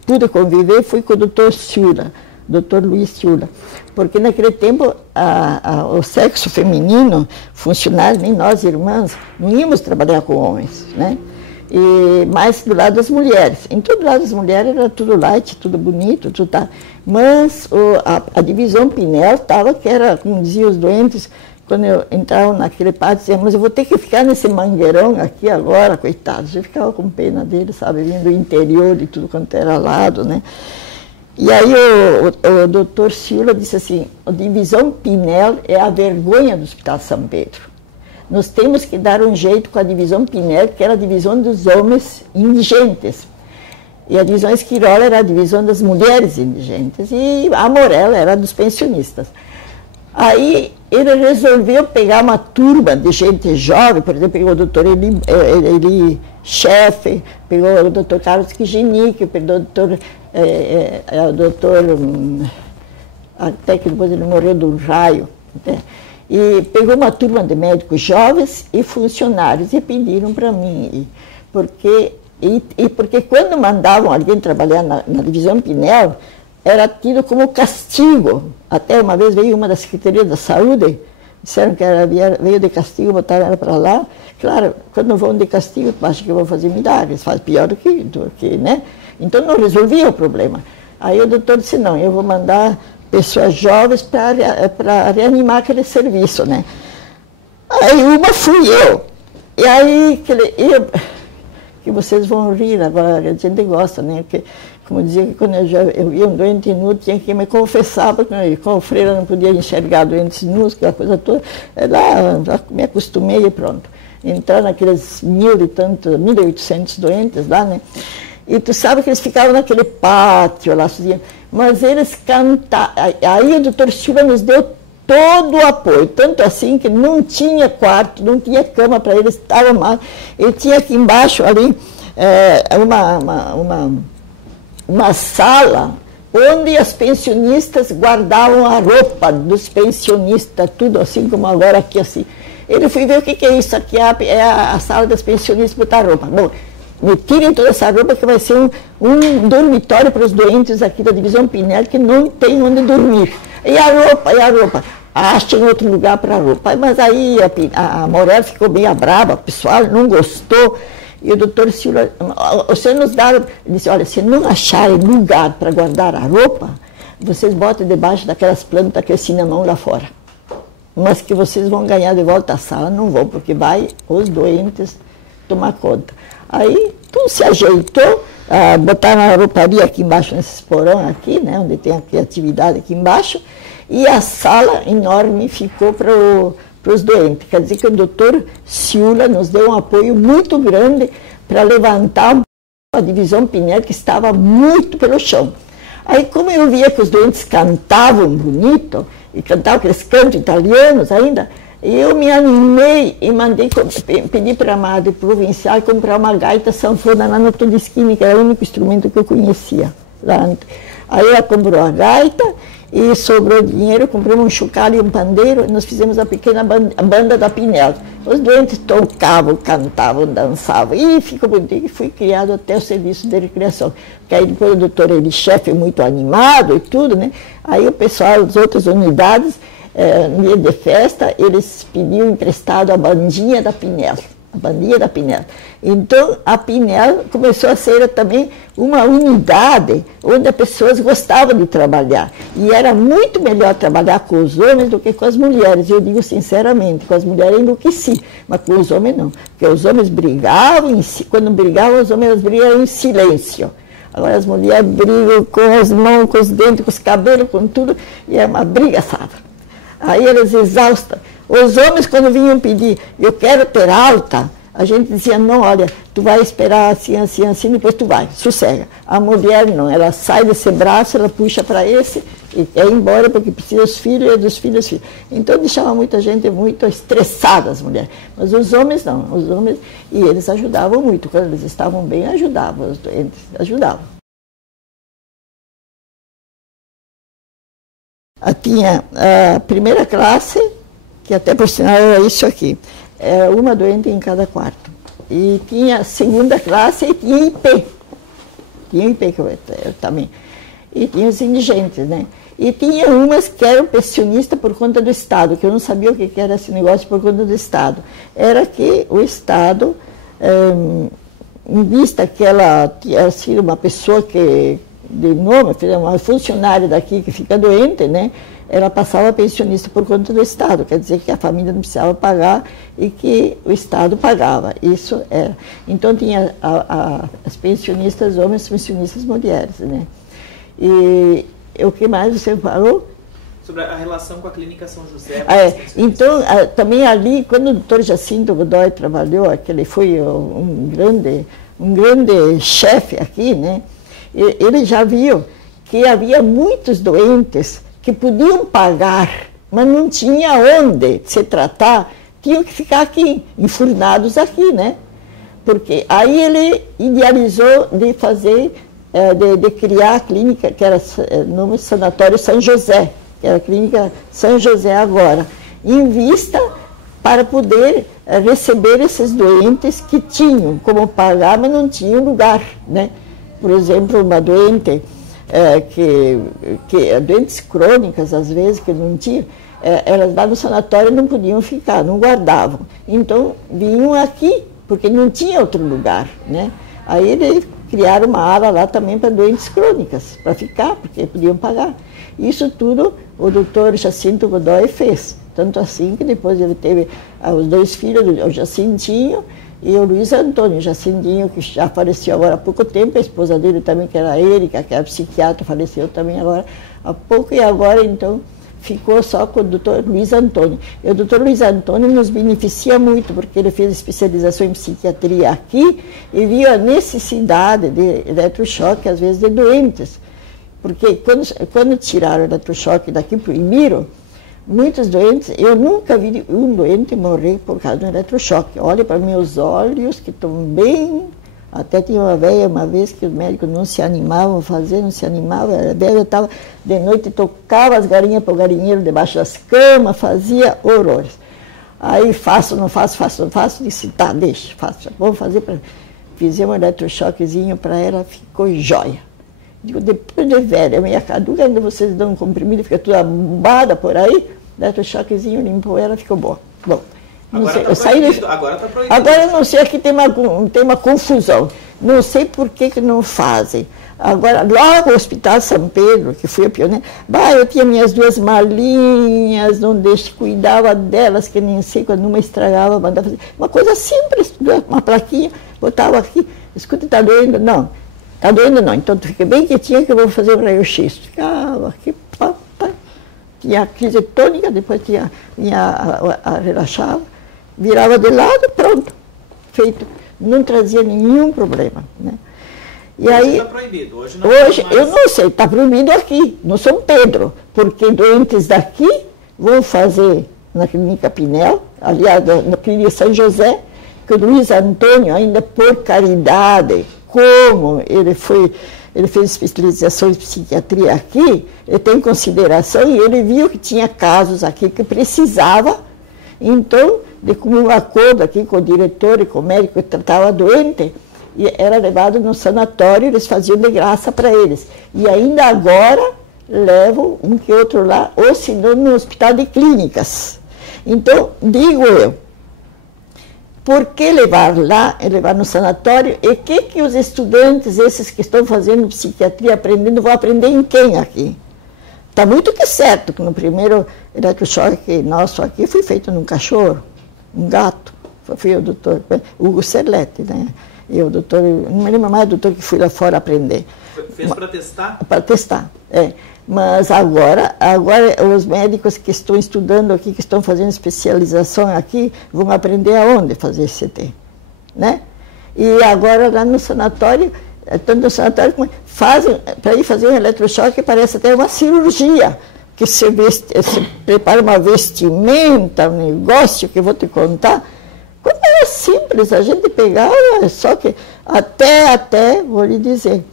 pude conviver foi com o doutor Ciura. Dr. Luiz Ciula, porque naquele tempo o sexo feminino, funcionário, nem nós irmãs, não íamos trabalhar com homens, né? E mais do lado das mulheres. Em todo lado das mulheres era tudo light, tudo bonito, tudo tá. Mas a divisão Pinel estava, que era, como diziam os doentes, quando eu entrava naquele pátio, dizia, mas eu vou ter que ficar nesse mangueirão aqui agora, coitados. Eu ficava com pena dele, sabe, vindo do interior de tudo quanto era lado, né? E aí o doutor Ciula disse assim, a divisão Pinel é a vergonha do Hospital São Pedro. Nós temos que dar um jeito com a divisão Pinel, que era a divisão dos homens indigentes. E a divisão Esquirola era a divisão das mulheres indigentes. E a Morella era dos pensionistas. Aí ele resolveu pegar uma turma de gente jovem, por exemplo, pegou o doutor Eli Chefe, pegou o doutor Carlos Kijinic, pegou o doutor até que depois ele morreu do raio, né? E pegou uma turma de médicos jovens e funcionários e pediram para mim, porque quando mandavam alguém trabalhar na divisão Pinel, era tido como castigo. Até uma vez veio uma da Secretaria da Saúde, disseram que veio de castigo, botaram ela para lá. Claro, quando vão de castigo, acham que vão fazer milagres, faz pior do que, né? Então não resolvia o problema. Aí o doutor disse, não, eu vou mandar pessoas jovens para reanimar aquele serviço, né? Aí uma fui eu. E aí, que vocês vão rir, agora a gente gosta, né? Porque, como dizia, que quando eu ia um doente nu, tinha que me confessar, porque como freira não podia enxergar doentes nus, aquela coisa toda. Lá me acostumei e pronto. Entrar naqueles 1.800 doentes lá, né? E tu sabe que eles ficavam naquele pátio lá, mas eles cantavam. Aí o doutor Ciula nos deu todo o apoio, tanto assim que não tinha quarto, não tinha cama para eles, estavam mal. E tinha aqui embaixo ali uma sala onde as pensionistas guardavam a roupa dos pensionistas, tudo assim como agora aqui assim. Ele foi ver o que é isso aqui, é a sala das pensionistas botar roupa. Bom, me tirem toda essa roupa que vai ser um dormitório para os doentes aqui da divisão Pinel que não tem onde dormir. E a roupa? Achem outro lugar para a roupa. Mas aí a Morella ficou bem brava, o pessoal não gostou. E o doutor Ciula, você nos dá, ele disse, olha, se não acharem lugar para guardar a roupa, vocês botam debaixo daquelas plantas que é cinnamon lá fora. Mas que vocês vão ganhar de volta a sala, não vão, porque vai os doentes tomar conta. Aí tudo se ajeitou, botaram a rouparia aqui embaixo, nesse porão aqui, né, onde tem a criatividade aqui embaixo, e a sala enorme ficou para os doentes. Quer dizer que o doutor Ciula nos deu um apoio muito grande para levantar a divisão Pinel, que estava muito pelo chão. Aí, como eu via que os doentes cantavam bonito, e cantavam aqueles cantos italianos ainda, eu me animei e pedi para a Madre Provincial comprar uma gaita sanfona lá no Todesquini, que era o único instrumento que eu conhecia. Aí ela comprou a gaita e sobrou dinheiro, compramos um chocalho e um pandeiro, e nós fizemos a pequena banda da Pinel. Os doentes tocavam, cantavam, dançavam, e ficou bonito. E fui criado até o serviço de recreação. Porque aí depois o doutor Eli Chefe, muito animado e tudo, né? Aí o pessoal das outras unidades, no dia de festa, eles pediam emprestado a bandinha da Pinel. A bandinha da Pinel. Então, a Pinel começou a ser também uma unidade onde as pessoas gostavam de trabalhar. E era muito melhor trabalhar com os homens do que com as mulheres. Eu digo sinceramente, com as mulheres enlouqueci, mas com os homens não. Porque os homens brigavam, quando brigavam, os homens brigavam em silêncio. Agora as mulheres brigam com as mãos, com os dentes, com os cabelos, com tudo, e é uma briga, sabe? Aí eles exaustam. Os homens, quando vinham pedir, eu quero ter alta, a gente dizia, não, olha, tu vai esperar assim, assim, assim, depois tu vai, sossega. A mulher não, ela sai desse braço, ela puxa para esse e quer ir embora porque precisa dos filhos e dos filhos. Então deixava muita gente muito estressada, as mulheres. Mas os homens não, os homens, e eles ajudavam muito, quando eles estavam bem, ajudavam, os doentes, ajudavam. Tinha a primeira classe, que até por sinal era isso aqui, uma doente em cada quarto. E tinha a segunda classe e tinha IP. Tinha IP que eu também. e tinha os indigentes, né? E tinha umas que eram pensionistas por conta do Estado, que eu não sabia o que era esse negócio por conta do Estado. Era que o Estado, em vista que ela tinha sido uma pessoa que, de nome, uma funcionária daqui que fica doente, né? Ela passava pensionista por conta do Estado, quer dizer que a família não precisava pagar e que o Estado pagava. Isso era. Então tinha as pensionistas homens, as pensionistas mulheres, né? E o que mais você falou? Sobre a relação com a Clínica São José. Então, também ali, quando o doutor Jacinto Godoy trabalhou, que ele foi um grande chefe aqui, né? Ele já viu que havia muitos doentes que podiam pagar, mas não tinha onde se tratar, tinham que ficar aqui, enfurnados aqui, né? Porque aí ele idealizou de fazer, de criar a clínica, que era no Sanatório São José, que era a Clínica São José agora, em vista para poder receber esses doentes que tinham como pagar, mas não tinham lugar, né? Por exemplo, uma doente, doentes crônicas, às vezes, que não tinham, elas lá no sanatório não podiam ficar, não guardavam. Então, vinham aqui, porque não tinha outro lugar, né? Aí eles criaram uma ala lá também para doentes crônicas, para ficar, porque podiam pagar. Isso tudo o doutor Jacinto Godoy fez. Tanto assim que depois ele teve os 2 filhos, o Jacintinho e o Luiz Antônio. O Jacintinho, que já faleceu agora há pouco tempo, a esposa dele também, que era a Érica, que era psiquiatra, faleceu também agora há pouco, e agora então ficou só com o doutor Luiz Antônio. E o doutor Luiz Antônio nos beneficia muito, porque ele fez especialização em psiquiatria aqui e viu a necessidade de eletrochoque, às vezes, de doentes. Porque quando tiraram o eletrochoque daqui para o Imiro, muitos doentes, eu nunca vi um doente morrer por causa do eletrochoque. Olha para meus olhos, que estão bem. Até tinha uma velha, uma vez, que os médicos não se animavam a fazer, não se animavam. A velha estava de noite, tocava as galinhas para o galinheiro debaixo das camas, fazia horrores. Aí faço, não faço, faço, não faço, disse, tá, deixa, faço. Vamos fazer para. Fizemos um eletrochoquezinho para ela, ficou jóia. Digo, depois de velha, meia caduca, ainda vocês dão um comprimido, fica toda bombada por aí, eletrochoquezinho, limpou ela, ficou boa. Bom, não agora sei, tá eu saí proibido, agora está proibido. Agora eu não sei, aqui tem uma confusão. Não sei por que não fazem. Agora, lá no Hospital São Pedro, que fui a pioneira, eu tinha minhas 2 malinhas, não cuidava delas, que nem sei, quando uma estragava, mandava fazer. Uma coisa simples, uma plaquinha, botava aqui, escuta, está doendo? Não. Está doendo? Não. Então tu fica bem quietinha que eu vou fazer o raio-x. Ficava aqui, tinha a crise tônica, depois relaxava, virava de lado, pronto, feito. Não trazia nenhum problema, né? E hoje aí, está proibido. Hoje eu não sei, está proibido aqui, no São Pedro, porque doentes daqui vão fazer na Clínica Pinel, aliás, na Clínica São José, que o Luiz Antônio, ainda por caridade, como ele fez especialização em psiquiatria aqui, ele tem consideração e ele viu que tinha casos aqui que precisava, então, de comum acordo aqui com o diretor e com o médico que tratava doente, e era levado no sanatório, eles faziam de graça para eles. E ainda agora levam um que outro lá, ou se não no hospital de clínicas. Então, digo eu, por que levar lá, levar no sanatório, e o que os estudantes, esses que estão fazendo psiquiatria, aprendendo, vão aprender em quem aqui? Está muito que certo que no primeiro eletrochoque nosso aqui foi feito num cachorro, um gato. Foi o doutor Hugo Serletti, né? E o doutor, não me lembro mais do doutor que fui lá fora aprender. Fez para testar? Para testar, é. Mas agora os médicos que estão estudando aqui, que estão fazendo especialização aqui, vão aprender aonde fazer CT, né? E agora lá no sanatório, tanto no sanatório como fazem, para ir fazer um eletrochoque, parece até uma cirurgia, que se prepara uma vestimenta, um negócio que eu vou te contar. Quando era simples, a gente pegava, só que até, vou lhe dizer,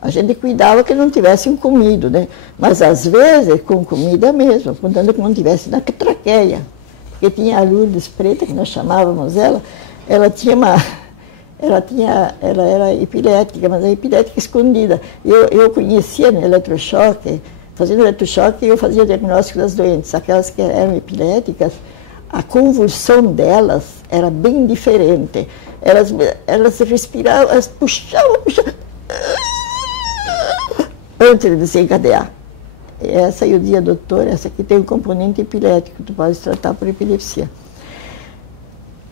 a gente cuidava que não tivessem comido, né? Mas às vezes com comida mesmo, contando que não tivesse na traqueia. Porque tinha a Lourdes Preta, que nós chamávamos ela tinha ela era epilética, mas a epilética escondida. Eu conhecia no eletrochoque, fazendo eletrochoque, eu fazia o diagnóstico das doentes. Aquelas que eram epiléticas, a convulsão delas era bem diferente. Elas respiravam, elas puxavam, antes de desencadear. Essa eu dizia, doutor, essa aqui tem um componente epilético, tu pode tratar por epilepsia.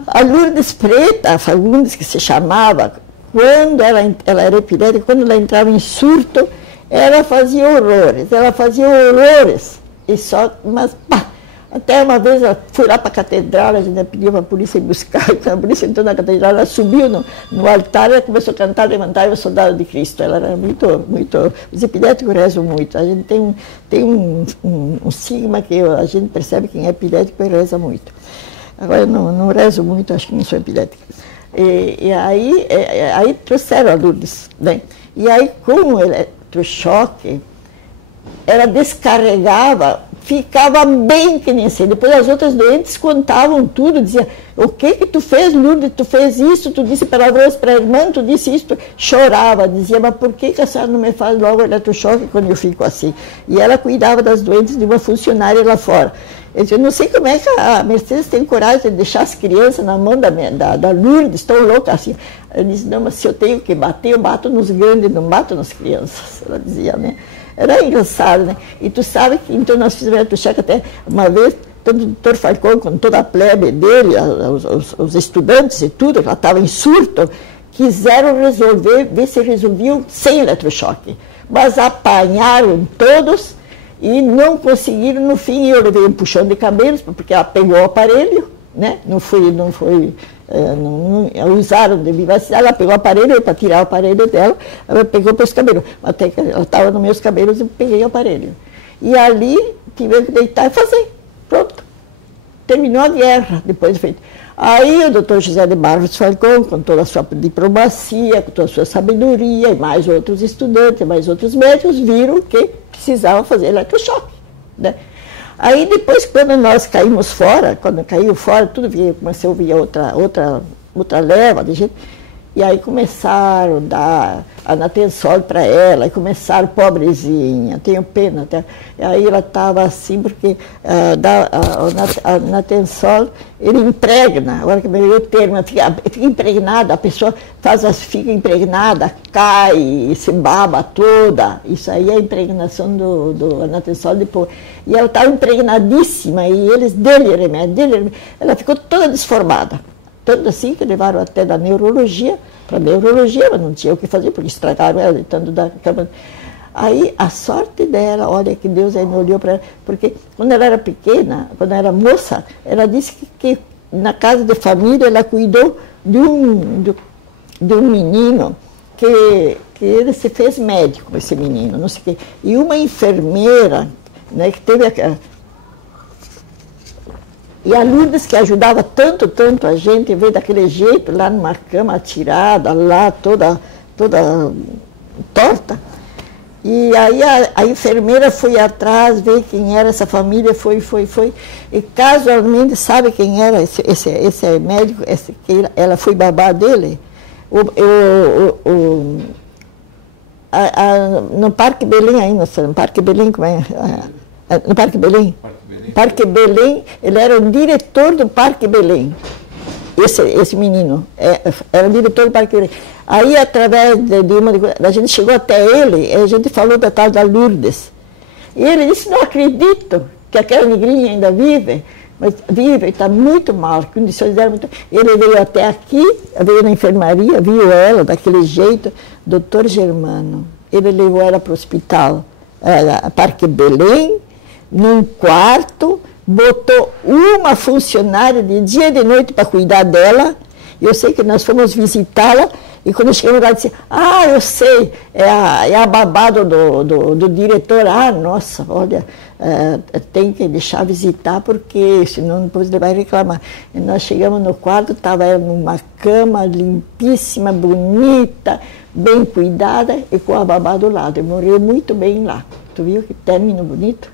A Lourdes Preta, a Fagundes, que se chamava, quando ela era epilética, quando ela entrava em surto, ela fazia horrores. E só, mas pá, até uma vez eu fui lá para a catedral, a gente pediu para a polícia ir buscar, a polícia entrou na catedral, ela subiu no altar, ela começou a cantar, levantar o soldado de Cristo. Ela era muito, os epiléticos rezam muito. A gente tem um sigma que a gente percebe quem é epilético e reza muito. Agora eu não rezo muito, acho que não sou epilética. E aí trouxeram a Lourdes, né? E aí com o eletrochoque, ela descarregava, ficava bem que nem assim. Depois as outras doentes contavam tudo, diziam, o que tu fez, Lourdes? Tu fez isso, tu disse palavrões para a irmã, tu disse isso. Chorava, dizia, mas por que a senhora não me faz logo eletrochoque quando eu fico assim? E ela cuidava das doentes de uma funcionária lá fora. Eu não sei como é que a Mercedes tem coragem de deixar as crianças na mão da Lourdes, tão louca assim. Eu disse, não, mas se eu tenho que bater, eu bato nos grandes, não bato nas crianças. Ela dizia, né? Era engraçado, né? E tu sabe que, então, nós fizemos eletrochoque até uma vez, tanto o doutor Falcão, com toda a plebe dele, os estudantes e tudo, ela estava em surto, quiseram ver se resolviam sem eletrochoque. Mas apanharam todos e não conseguiram, no fim, eu levei um puxão de cabelos, porque ela pegou o aparelho, né? Não usaram de vivacidade, ela pegou o aparelho, para tirar o aparelho dela, ela pegou para os cabelos. Até que ela estava nos meus cabelos, eu peguei o aparelho. E ali, tive que deitar e fazer. Pronto. Terminou a guerra, depois de feito. Aí o doutor José de Barros Falcão, com toda a sua diplomacia, com toda a sua sabedoria, e mais outros estudantes, mais outros médicos, viram que precisava fazer eletrochoque, né? Aí depois, quando nós caímos fora, quando caiu fora, tudo comecei a ouvir outra leva de gente, e aí começaram a dar anatensol para ela, e começaram, pobrezinha, tenho pena até. E aí ela estava assim, porque a anatensol, ele impregna, agora que me veio o termo, fica impregnada, a pessoa fica impregnada, cai, se baba toda, isso aí é a impregnação do anatensol depois. E ela estava impregnadíssima, e eles dele remédio, ela ficou toda desformada. Tanto assim que levaram até da neurologia, para a neurologia, mas não tinha o que fazer, porque estragaram ela de tanto da cama. Aí a sorte dela, olha que Deus ainda olhou para ela, porque quando ela era pequena, quando ela era moça, ela disse que na casa de família ela cuidou de um menino que ele se fez médico, esse menino, não sei o quê. E uma enfermeira, né, que teve e a Lourdes, que ajudava tanto a gente, veio daquele jeito, lá numa cama atirada, lá toda torta. E aí a enfermeira foi atrás, ver quem era essa família, foi. E casualmente, sabe quem era esse médico, que ela foi babá dele? No Parque Belém ainda, no Parque Belém, como é? No Parque Belém? Parque Belém, ele era o diretor do Parque Belém. Esse menino era o diretor do Parque Belém. Aí, através a gente chegou até ele, e a gente falou da tal da Lourdes. E ele disse, não acredito que aquela negrinha ainda vive, mas vive, está muito mal, condições dela muito... Ele veio até aqui, veio na enfermaria, viu ela daquele jeito, doutor Germano, ele levou ela para o hospital, Parque Belém, num quarto, botou uma funcionária de dia e de noite para cuidar dela. Eu sei que nós fomos visitá-la, e quando chegamos lá, disse, eu sei, é a babá do diretor. Nossa, olha, tem que deixar visitar, porque senão depois ele vai reclamar. E nós chegamos no quarto, estava ela numa cama limpíssima, bonita, bem cuidada, e com a babá do lado. E morreu muito bem lá. Tu viu que término bonito?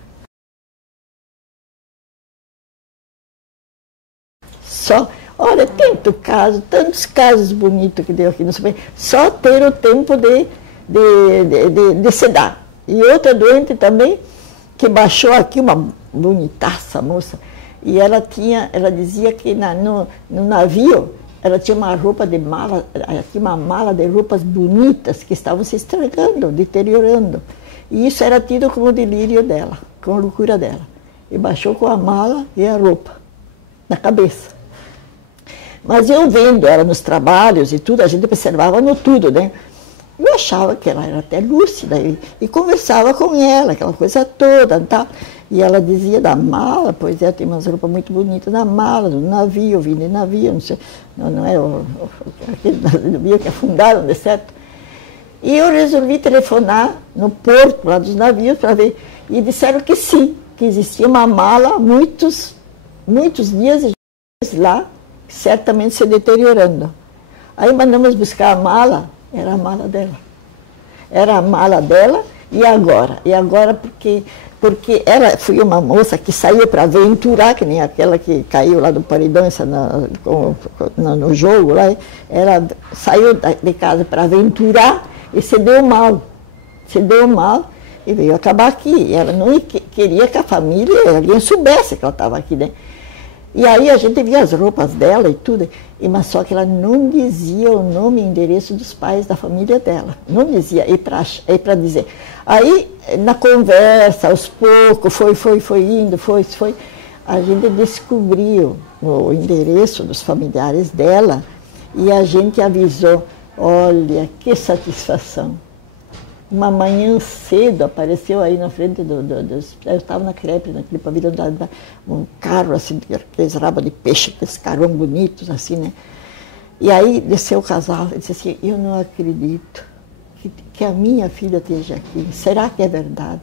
Só, Olha, tantos casos bonitos que deu aqui no Super, só ter o tempo de sedar. E outra doente também, que baixou aqui, uma bonitaça moça, e ela dizia que no navio, ela tinha uma roupa de mala, aqui uma mala de roupas bonitas que estavam se estragando, deteriorando. E isso era tido como delírio dela, como loucura dela. E baixou com a mala e a roupa na cabeça. Mas eu vendo ela nos trabalhos e tudo, a gente observava no tudo, né? Eu achava que ela era até lúcida e conversava com ela, aquela coisa toda, tá? E ela dizia da mala, pois é, tem umas roupas muito bonitas na mala, do navio, vindo de navio, não sei, não é aquele navio que afundaram, de certo? E eu resolvi telefonar no porto, lá dos navios, para ver, e disseram que sim, que existia uma mala, muitos dias lá, certamente se deteriorando. Aí mandamos buscar a mala, era a mala dela. Era a mala dela, e agora porque ela foi uma moça que saiu para aventurar, que nem aquela que caiu lá do paredão no jogo, lá, ela saiu de casa para aventurar e se deu mal e veio acabar aqui. E ela não queria que a família, alguém soubesse que ela estava aqui, né? E aí a gente via as roupas dela e tudo, mas só que ela não dizia o nome e endereço dos pais da família dela. Não dizia, e para dizer. Aí, na conversa, aos poucos, foi indo, a gente descobriu o endereço dos familiares dela e a gente avisou, olha, que satisfação. Uma manhã cedo apareceu aí na frente eu estava na crepe, naquele pavilhão, um carro assim, aqueles rabos de peixe, aqueles carrão bonitos assim, né? E aí desceu o casal e disse assim, eu não acredito que a minha filha esteja aqui, será que é verdade?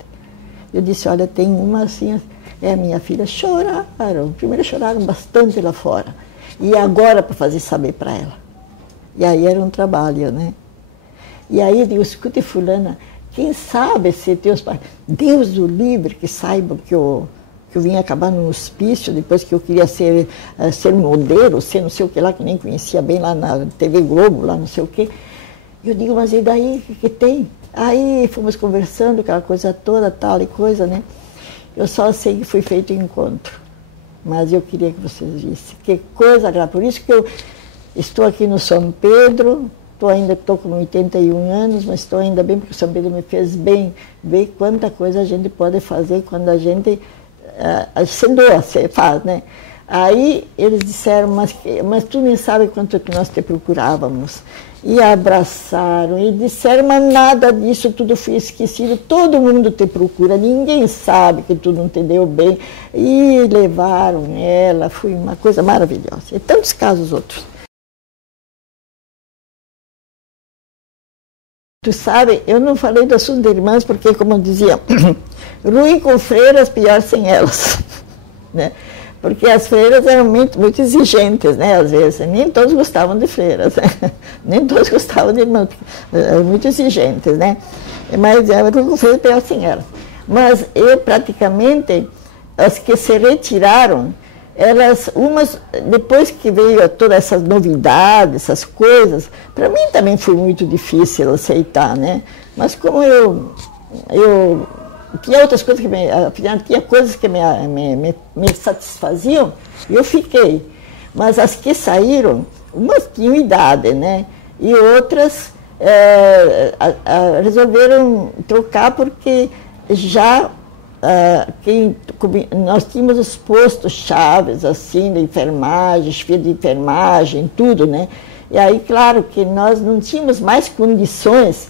Eu disse, olha, tem uma assim, é a minha filha. Choraram, primeiro choraram bastante lá fora, e agora para fazer saber para ela. E aí era um trabalho, né? E aí eu digo, escute fulana, quem sabe se teus pais, Deus o livre, que saibam que eu vim acabar no hospício, depois que eu queria ser modelo, ser não sei o que lá, que nem conhecia bem lá na TV Globo, lá não sei o que. Eu digo, mas e daí, o que tem? Aí fomos conversando, aquela coisa toda, tal e coisa, né? Eu só sei que foi feito o encontro, mas eu queria que vocês vissem. Que coisa agradável. Por isso que eu estou aqui no São Pedro, estou com 81 anos, mas estou ainda bem, porque o São Pedro me fez bem ver quanta coisa a gente pode fazer quando a gente se doa, se faz, né? Aí eles disseram, mas tu nem sabe quanto que nós te procurávamos. E abraçaram, e disseram, mas nada disso, tudo foi esquecido, todo mundo te procura, ninguém sabe que tu não te deu bem. E levaram ela, foi uma coisa maravilhosa. E tantos casos outros. Tu sabe, eu não falei do assunto de irmãs, porque, como eu dizia, ruim com freiras, pior sem elas, né? Porque as freiras eram muito exigentes, né? Às vezes, nem todos gostavam de freiras, né? Nem todos gostavam de irmãs, eram muito exigentes, né? Mas ruim com freiras, pior sem elas. Mas eu, praticamente, as que se retiraram, depois que veio todas essas novidades, essas coisas, para mim também foi muito difícil aceitar, né? Mas como eu tinha outras coisas tinha coisas que me satisfaziam, eu fiquei. Mas as que saíram, umas tinham idade, né? E outras resolveram trocar porque já nós tínhamos os postos chaves, assim, de enfermagem, chefia de enfermagem, tudo, né? E aí, claro que nós não tínhamos mais condições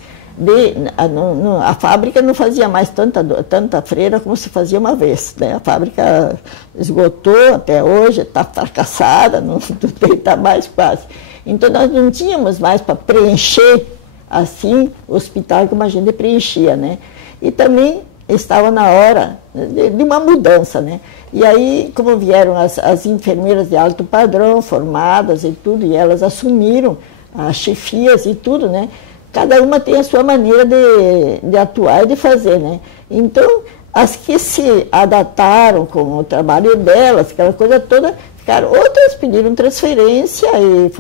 a fábrica não fazia mais tanta freira como se fazia uma vez, né? A fábrica esgotou até hoje, está fracassada, não tem mais quase. Então, nós não tínhamos mais para preencher, assim, o hospital como a gente preenchia, né? E também estava na hora de uma mudança, né? E aí, como vieram as enfermeiras de alto padrão, formadas e tudo, e elas assumiram as chefias e tudo, né? Cada uma tem a sua maneira de atuar e de fazer, né? Então, as que se adaptaram com o trabalho delas, aquela coisa toda, ficaram. Outras pediram transferência e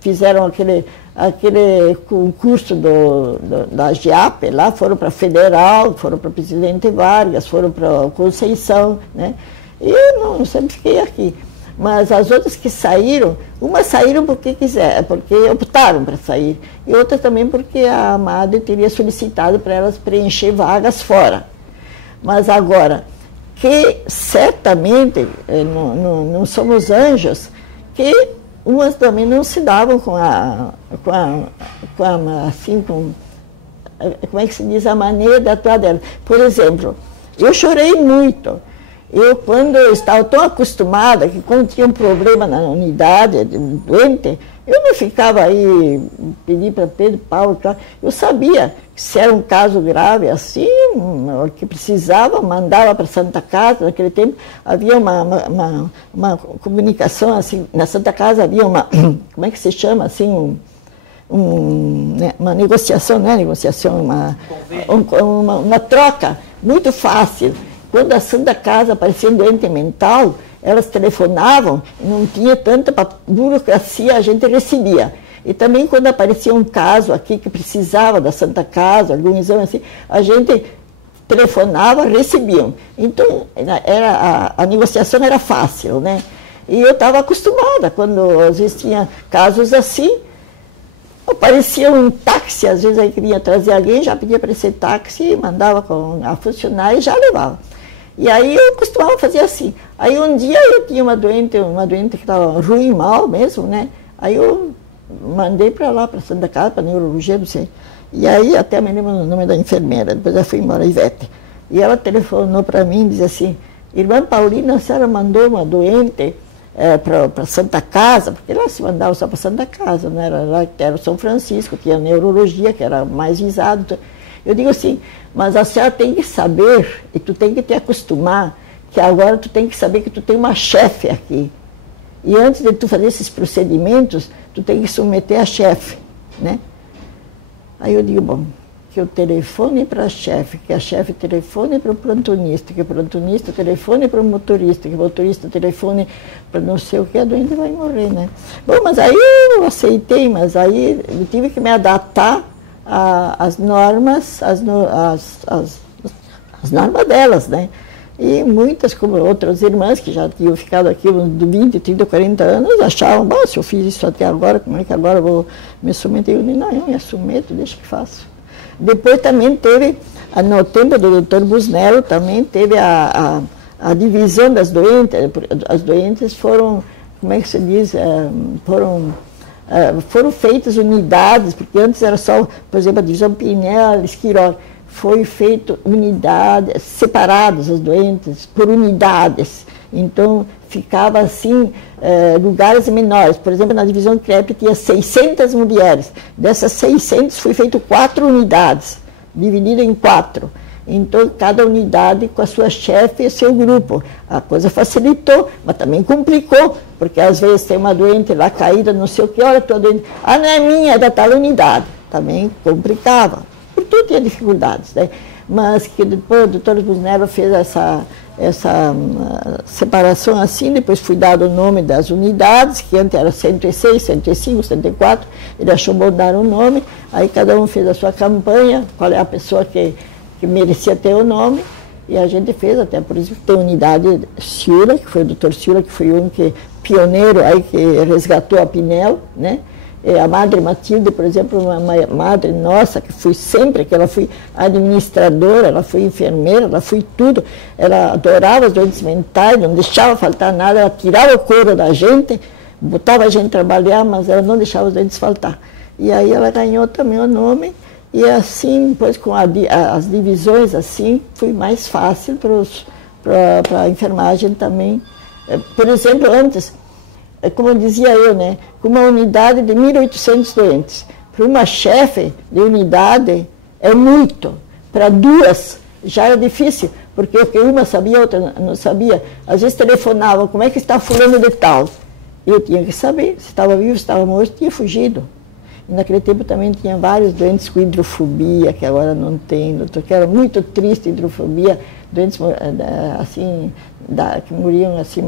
fizeram aquele concurso da GIAP, lá foram para Federal, foram para Presidente Vargas, foram para Conceição, né? E eu não sempre fiquei aqui. Mas as outras que saíram, umas saíram porque quiseram, porque optaram para sair, e outras também porque a madre teria solicitado para elas preencher vagas fora. Mas agora, que certamente não somos anjos, que umas também não se davam como é que se diz, a maneira de atuar dela. Por exemplo, eu chorei muito. Quando eu estava tão acostumada que quando tinha um problema na unidade, doente, eu não ficava aí, pedir para Pedro, Paulo, eu sabia que se era um caso grave assim, que precisava, mandava para a Santa Casa. Naquele tempo havia uma comunicação assim, na Santa Casa havia como é que se chama, assim, uma negociação, não é negociação, uma troca muito fácil. Quando a Santa Casa aparecia um doente mental, elas telefonavam, não tinha tanta burocracia, a gente recebia. E também quando aparecia um caso aqui que precisava da Santa Casa, algum exame assim, a gente telefonava, recebiam. Então, a negociação era fácil, né? E eu estava acostumada, quando às vezes tinha casos assim, aparecia um táxi, às vezes aí queria trazer alguém, já pedia para esse táxi, mandava com a funcionária e já levava. E aí eu costumava fazer assim. Aí um dia eu tinha uma doente que estava ruim, mal mesmo, né? Aí eu mandei para lá, para Santa Casa, para neurologia, não sei. E aí até me lembro o nome da enfermeira, depois ela foi embora, Ivete. E ela telefonou para mim e disse assim, irmã Paulina, a senhora mandou uma doente para Santa Casa, porque lá se mandava só para Santa Casa, não era lá que era o São Francisco, tinha neurologia, que era mais visado. Eu digo assim, mas a senhora tem que saber, e tu tem que te acostumar, que agora tu tem que saber que tu tem uma chefe aqui. E antes de tu fazer esses procedimentos, tu tem que submeter a chefe, né? Aí eu digo, bom, que eu telefone para a chefe, que a chefe telefone para o plantonista, que o plantonista telefone para o motorista, que o motorista telefone para não sei o que, a doente vai morrer, né? Bom, mas aí eu aceitei, mas aí eu tive que me adaptar às normas, as normas delas, né? E muitas, como outras irmãs que já tinham ficado aqui uns 20, 30, 40 anos, achavam, bom, se eu fiz isso até agora, como é que agora eu vou me submeter? Eu disse, não, eu me submeto, deixa que faço. Depois também teve, no tempo do Dr. Busnello, também teve a divisão das doentes. As doentes foram, como é que se diz, foram feitas unidades, porque antes era só, por exemplo, a divisão Pinel, Esquirol. Foi feito unidades, separadas as doentes, por unidades. Então, ficava assim, lugares menores. Por exemplo, na divisão CREP tinha 600 mulheres. Dessas 600 foi feito 4 unidades, divididas em 4. Então, cada unidade com a sua chefe e seu grupo. A coisa facilitou, mas também complicou, porque às vezes tem uma doente lá caída, não sei o que, olha, tua doente, não é minha, é da tal unidade. Também complicava. Por tudo tinha dificuldades, né? Mas que depois o doutor Busnello fez essa separação assim, depois foi dado o nome das unidades, que antes era 106, 105, 104, ele achou bom dar o nome, aí cada um fez a sua campanha, qual é a pessoa que merecia ter o nome, e a gente fez, até por isso que tem a unidade Ciula, que foi o doutor Ciula, que foi um pioneiro aí que resgatou a Pinel, né? A Madre Matilde, por exemplo, uma madre nossa, que foi sempre, que ela foi administradora, ela foi enfermeira, ela foi tudo, ela adorava os doentes mentais, não deixava faltar nada, ela tirava o couro da gente, botava a gente trabalhar, mas ela não deixava os doentes faltar. E aí ela ganhou também o nome, e assim, depois com as divisões, assim, foi mais fácil para a enfermagem também. Por exemplo, antes, como dizia eu, né, com uma unidade de 1.800 doentes. Para uma chefe de unidade é muito. Para 2 já era difícil, porque o que uma sabia, a outra não sabia. Às vezes telefonava, como é que está fulano de tal? Eu tinha que saber, se estava vivo, se estava morto, tinha fugido. E naquele tempo também tinha vários doentes com hidrofobia, que agora não tem, doutor, que era muito triste, hidrofobia. doentes assim, que morriam assim,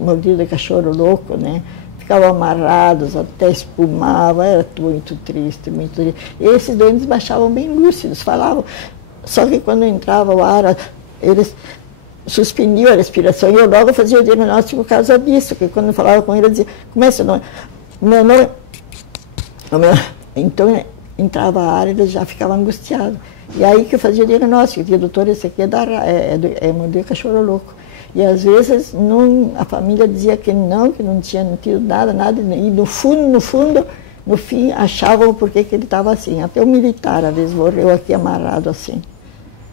mordidos de cachorro louco, né? Ficavam amarrados, até espumava, era muito triste, muito triste. E esses doentes baixavam bem lúcidos, falavam, só que quando entrava o ar, eles suspendiam a respiração, e eu logo fazia o diagnóstico por causa disso, que quando eu falava com ele, eu dizia, como é seu nome? Meu nome... Então, entrava ar, ele já ficava angustiado. E aí que eu fazia o diagnóstico, eu dizia, doutor, esse aqui é morder cachorro louco. E às vezes a família dizia que não tinha tido nada, e no fundo, no fim, achavam por que ele estava assim. Até o militar, às vezes, morreu aqui amarrado assim.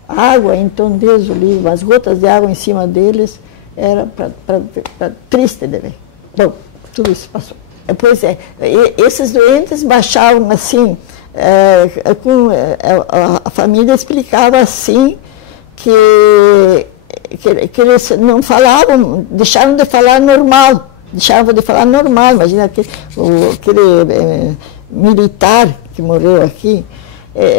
Água, então, Deus o livre, as gotas de água em cima deles, era triste de ver. Bom, tudo isso passou. Pois é, esses doentes baixavam assim, a família explicava assim, que eles não falavam, deixaram de falar normal, imagina aquele militar que morreu aqui,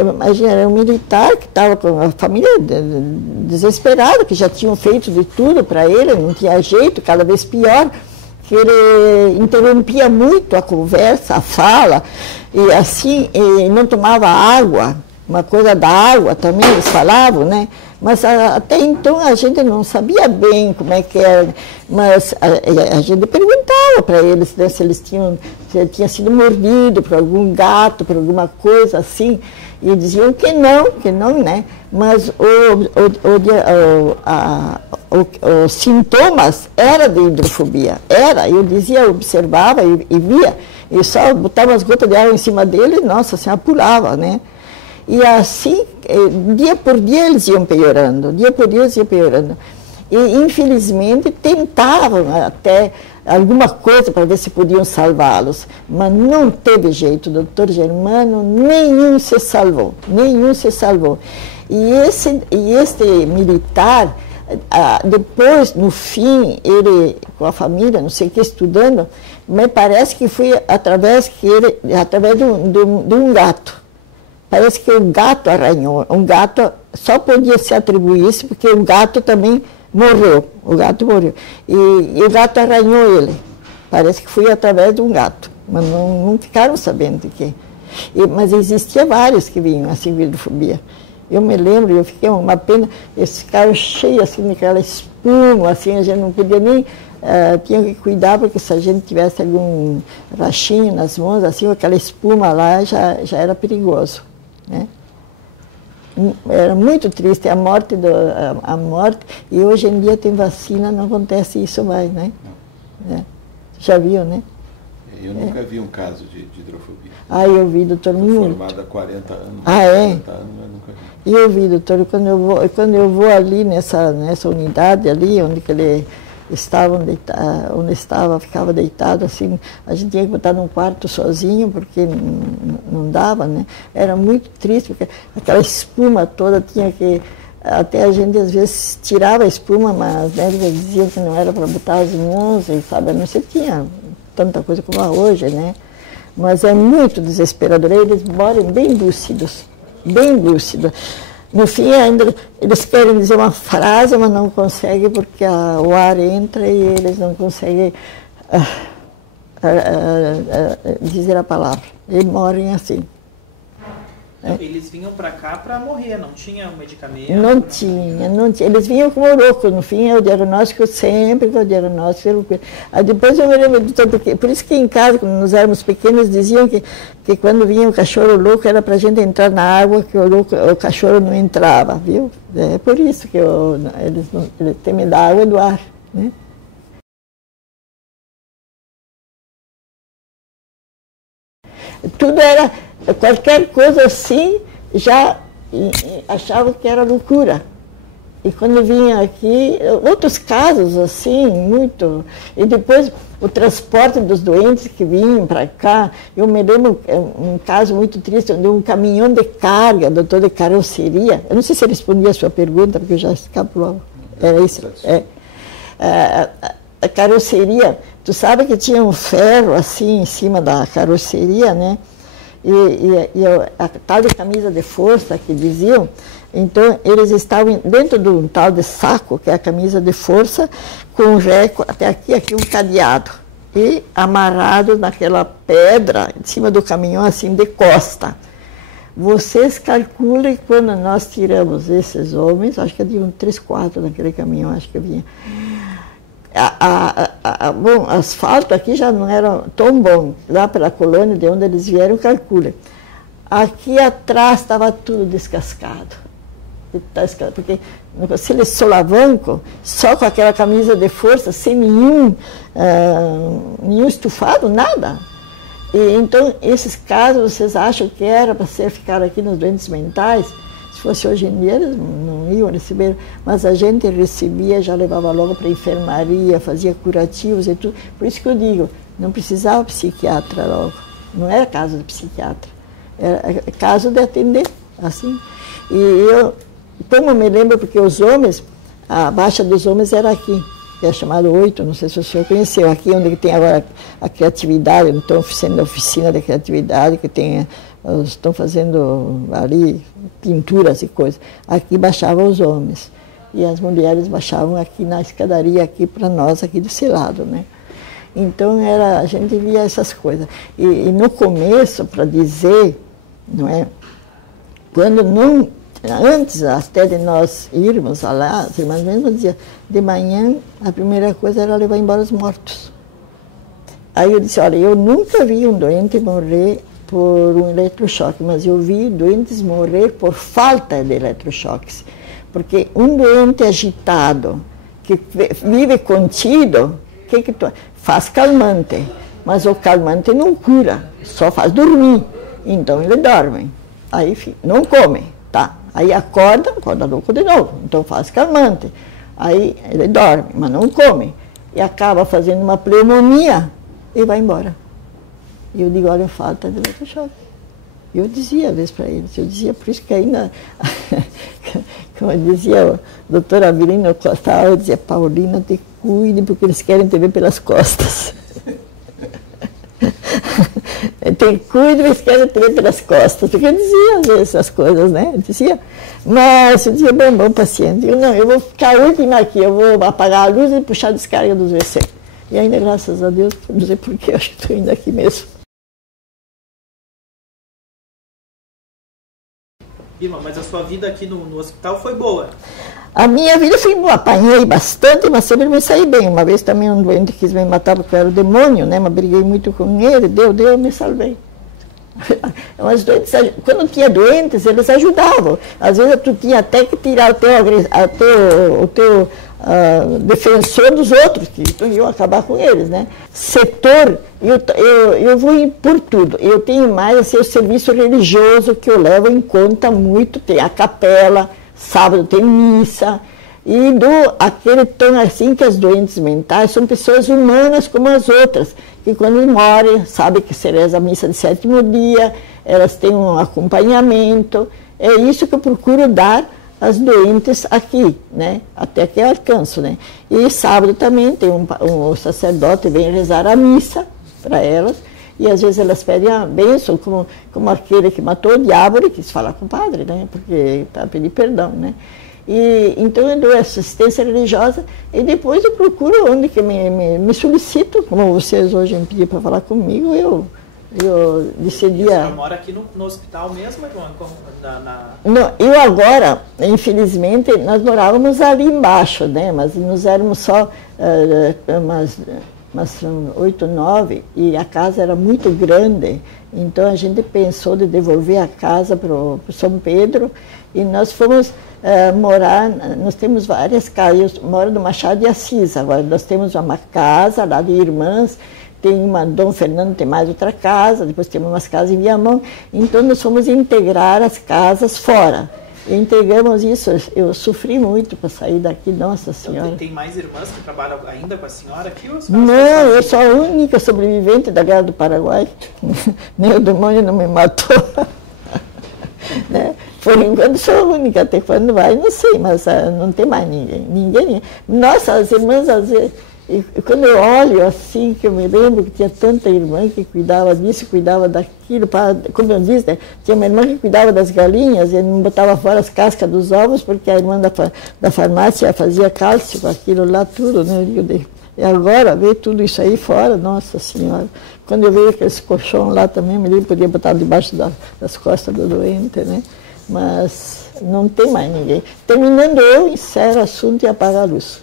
imagina, era um militar que estava com a família desesperada, que já tinham feito de tudo para ele, não tinha jeito, cada vez pior, que ele interrompia muito a conversa, a fala, e assim, não tomava água, uma coisa da água também, eles falavam, né? Mas até então a gente não sabia bem como é que era, mas a gente perguntava para eles, né, se ele tinha sido mordido por algum gato, por alguma coisa assim, e diziam que não, né? Mas os sintomas eram de hidrofobia, eu dizia, observava e via, e só botava as gotas de água em cima dele, nossa senhora, pulava, né? E assim, dia por dia eles iam piorando, E, infelizmente, tentavam até alguma coisa para ver se podiam salvá-los, mas não teve jeito. O doutor Germano, nenhum se salvou. E este militar, depois, no fim, ele, com a família, não sei o que, estudando, me parece que foi através de um gato. Parece que o gato arranhou. Um gato só podia se atribuir isso porque o gato também morreu. E o gato arranhou ele. Parece que foi através de um gato. Mas não ficaram sabendo de quê. Mas existia vários que vinham assim, hidrofobia. Eu me lembro, eu fiquei uma pena, eles ficaram cheios assim, daquela espuma, assim, a gente não podia nem... tinha que cuidar, porque se a gente tivesse algum rachinho nas mãos, assim, aquela espuma lá já era perigoso. Né? Era muito triste a morte, e hoje em dia tem vacina, não acontece isso mais, né? Já viu, né? Eu nunca vi um caso de hidrofobia. Eu vi, doutor, muito. Formada há 40 anos. 40 anos, mas nunca vi. E eu vi, doutor, quando eu vou ali nessa unidade ali, onde que ele ficava deitado, assim, a gente tinha que botar num quarto sozinho, porque não dava, né? Era muito triste, porque aquela espuma toda tinha que... Até a gente, às vezes, tirava a espuma, mas os médicos diziam que não era para botar as mãos, e, sabe, não se tinha tanta coisa como há hoje, né? Mas é muito desesperador, eles morrem bem lúcidos. No fim, ainda eles querem dizer uma frase, mas não conseguem, porque o ar entra e eles não conseguem dizer a palavra. Eles morrem assim. Eles vinham para cá para morrer, não tinha um medicamento? Não tinha. Eles vinham como loucos. No fim, o diagnóstico sempre foi o diagnóstico. Aí depois eu me lembro de tudo. Por isso que em casa, quando nós éramos pequenos, diziam que quando vinha o cachorro louco era para a gente entrar na água, que o cachorro não entrava, viu? É por isso que eles temem da água e do ar, né? Tudo era... Qualquer coisa assim, já achava que era loucura. E quando vinha aqui, outros casos assim, muito... E depois o transporte dos doentes que vinham para cá, eu me lembro um caso muito triste, de um caminhão de carga, doutor de carroceria. Eu não sei se respondi a sua pergunta, porque eu já escapou. Era isso. A carroceria, tu sabe que tinha um ferro assim em cima da carroceria, né? E a tal de camisa de força que diziam, então eles estavam dentro de um tal de saco, que é a camisa de força, com um reco, até aqui um cadeado, e amarrado naquela pedra, em cima do caminhão, assim, de costa. Vocês calculem quando nós tiramos esses homens, acho que havia 3, 4 naquele caminhão, acho que havia. Bom, asfalto aqui já não era tão bom, lá pela colônia de onde eles vieram, calculem. Aqui atrás estava tudo descascado. Porque se eles solavancam, só com aquela camisa de força, sem nenhum estufado, nada. E, então, esses casos, vocês acham que era para ficar aqui nos doentes mentais? Se fosse hoje em dia, eles não iam receber, mas a gente recebia, já levava logo para a enfermaria, fazia curativos e tudo. Por isso que eu digo, não precisava psiquiatra logo, não era caso de psiquiatra, era caso de atender, assim. E eu, como me lembro, porque os homens, a baixa dos homens era aqui, que é chamado 8, não sei se o senhor conheceu, aqui onde tem agora a criatividade, estão fazendo a oficina de criatividade, que tem, estão fazendo ali pinturas e coisas. Aqui baixavam os homens, e as mulheres baixavam aqui na escadaria, aqui para nós, aqui desse lado, né? Então, a gente via essas coisas. E no começo, para dizer, não é, quando não... Antes até de nós irmos lá, as irmãs mesmas diziam, de manhã a primeira coisa era levar embora os mortos. Aí eu disse, olha, eu nunca vi um doente morrer por um eletrochoque, mas eu vi doentes morrer por falta de eletrochoques. Porque um doente agitado, que vive contido, faz calmante, mas o calmante não cura, só faz dormir. Então ele dorme, aí não come, tá? Aí acorda louco de novo, então faz calmante. Aí ele dorme, mas não come. E acaba fazendo uma pneumonia e vai embora. E eu digo, olha, falta de eletrochoque. Eu dizia às vezes para eles, por isso que ainda, como dizia o doutor Avelino Costa, eu dizia, Paulina, te cuide, porque eles querem te ver pelas costas. Tem cuidado, eles querem te ver pelas costas, porque eu dizia às vezes essas coisas, né? Eu dizia, mas eu dizia, bom, paciente, eu vou ficar última aqui, eu vou apagar a luz e puxar a descarga dos WC. E ainda, graças a Deus, não sei porquê, acho que estou indo aqui mesmo. Irmã, mas a sua vida aqui no hospital foi boa? A minha vida foi boa, apanhei bastante, mas sempre me saí bem. Uma vez também um doente quis me matar porque eu era o demônio, né? Mas briguei muito com ele, eu me salvei. Mas doentes, quando tinha doentes, eles ajudavam. Às vezes tu tinha até que tirar o teu defensor dos outros, que tu iam acabar com eles, né? Setor, eu vou por tudo. Eu tenho mais assim, o serviço religioso que eu levo em conta muito, tem a capela, sábado tem missa, e dou aquele tom assim que as doentes mentais são pessoas humanas como as outras, que quando morrem, sabe que se reza a missa de 7º dia, elas têm um acompanhamento, é isso que eu procuro dar às doentes aqui, né, até que eu alcanço, né. E sábado também tem um sacerdote vem rezar a missa para elas, e às vezes elas pedem a bênção, como aquele que matou o diabo, ele quis falar com o padre, né, porque para pedir perdão, né. E então eu dou assistência religiosa e depois eu procuro onde que me solicito, como vocês hoje me pediram para falar comigo, eu decidi... Você mora aqui no hospital mesmo, irmã? Não, eu agora, infelizmente, nós morávamos ali embaixo, né, mas nós éramos só umas 8, 9, e a casa era muito grande, então a gente pensou de devolver a casa para o São Pedro, e nós fomos morar, nós temos várias casas, eu moro no Machado de Assis, agora nós temos uma casa lá de irmãs, tem uma, Dom Fernando tem mais outra casa, depois temos umas casas em Viamão, então nós fomos integrar as casas fora. E entregamos isso, eu sofri muito para sair daqui, Nossa Senhora. Então, tem mais irmãs que trabalham ainda com a senhora aqui? Ou não, eu sou a única sobrevivente da Guerra do Paraguai. Nem o demônio não me matou. Né? Por enquanto sou a única, até quando vai, não sei, mas não tem mais ninguém. Nossa, as irmãs, às vezes, E quando eu olho assim, que eu me lembro que tinha tanta irmã que cuidava disso, cuidava daquilo, como eu disse, né, tinha uma irmã que cuidava das galinhas e não botava fora as cascas dos ovos porque a irmã da farmácia fazia cálcio com aquilo lá tudo, né? E agora ver tudo isso aí fora, nossa senhora. Quando eu vejo aqueles colchão lá também, me lembro, podia botar debaixo das costas do doente, né? Mas não tem mais ninguém. Terminando eu, encerro o assunto e apago a luz.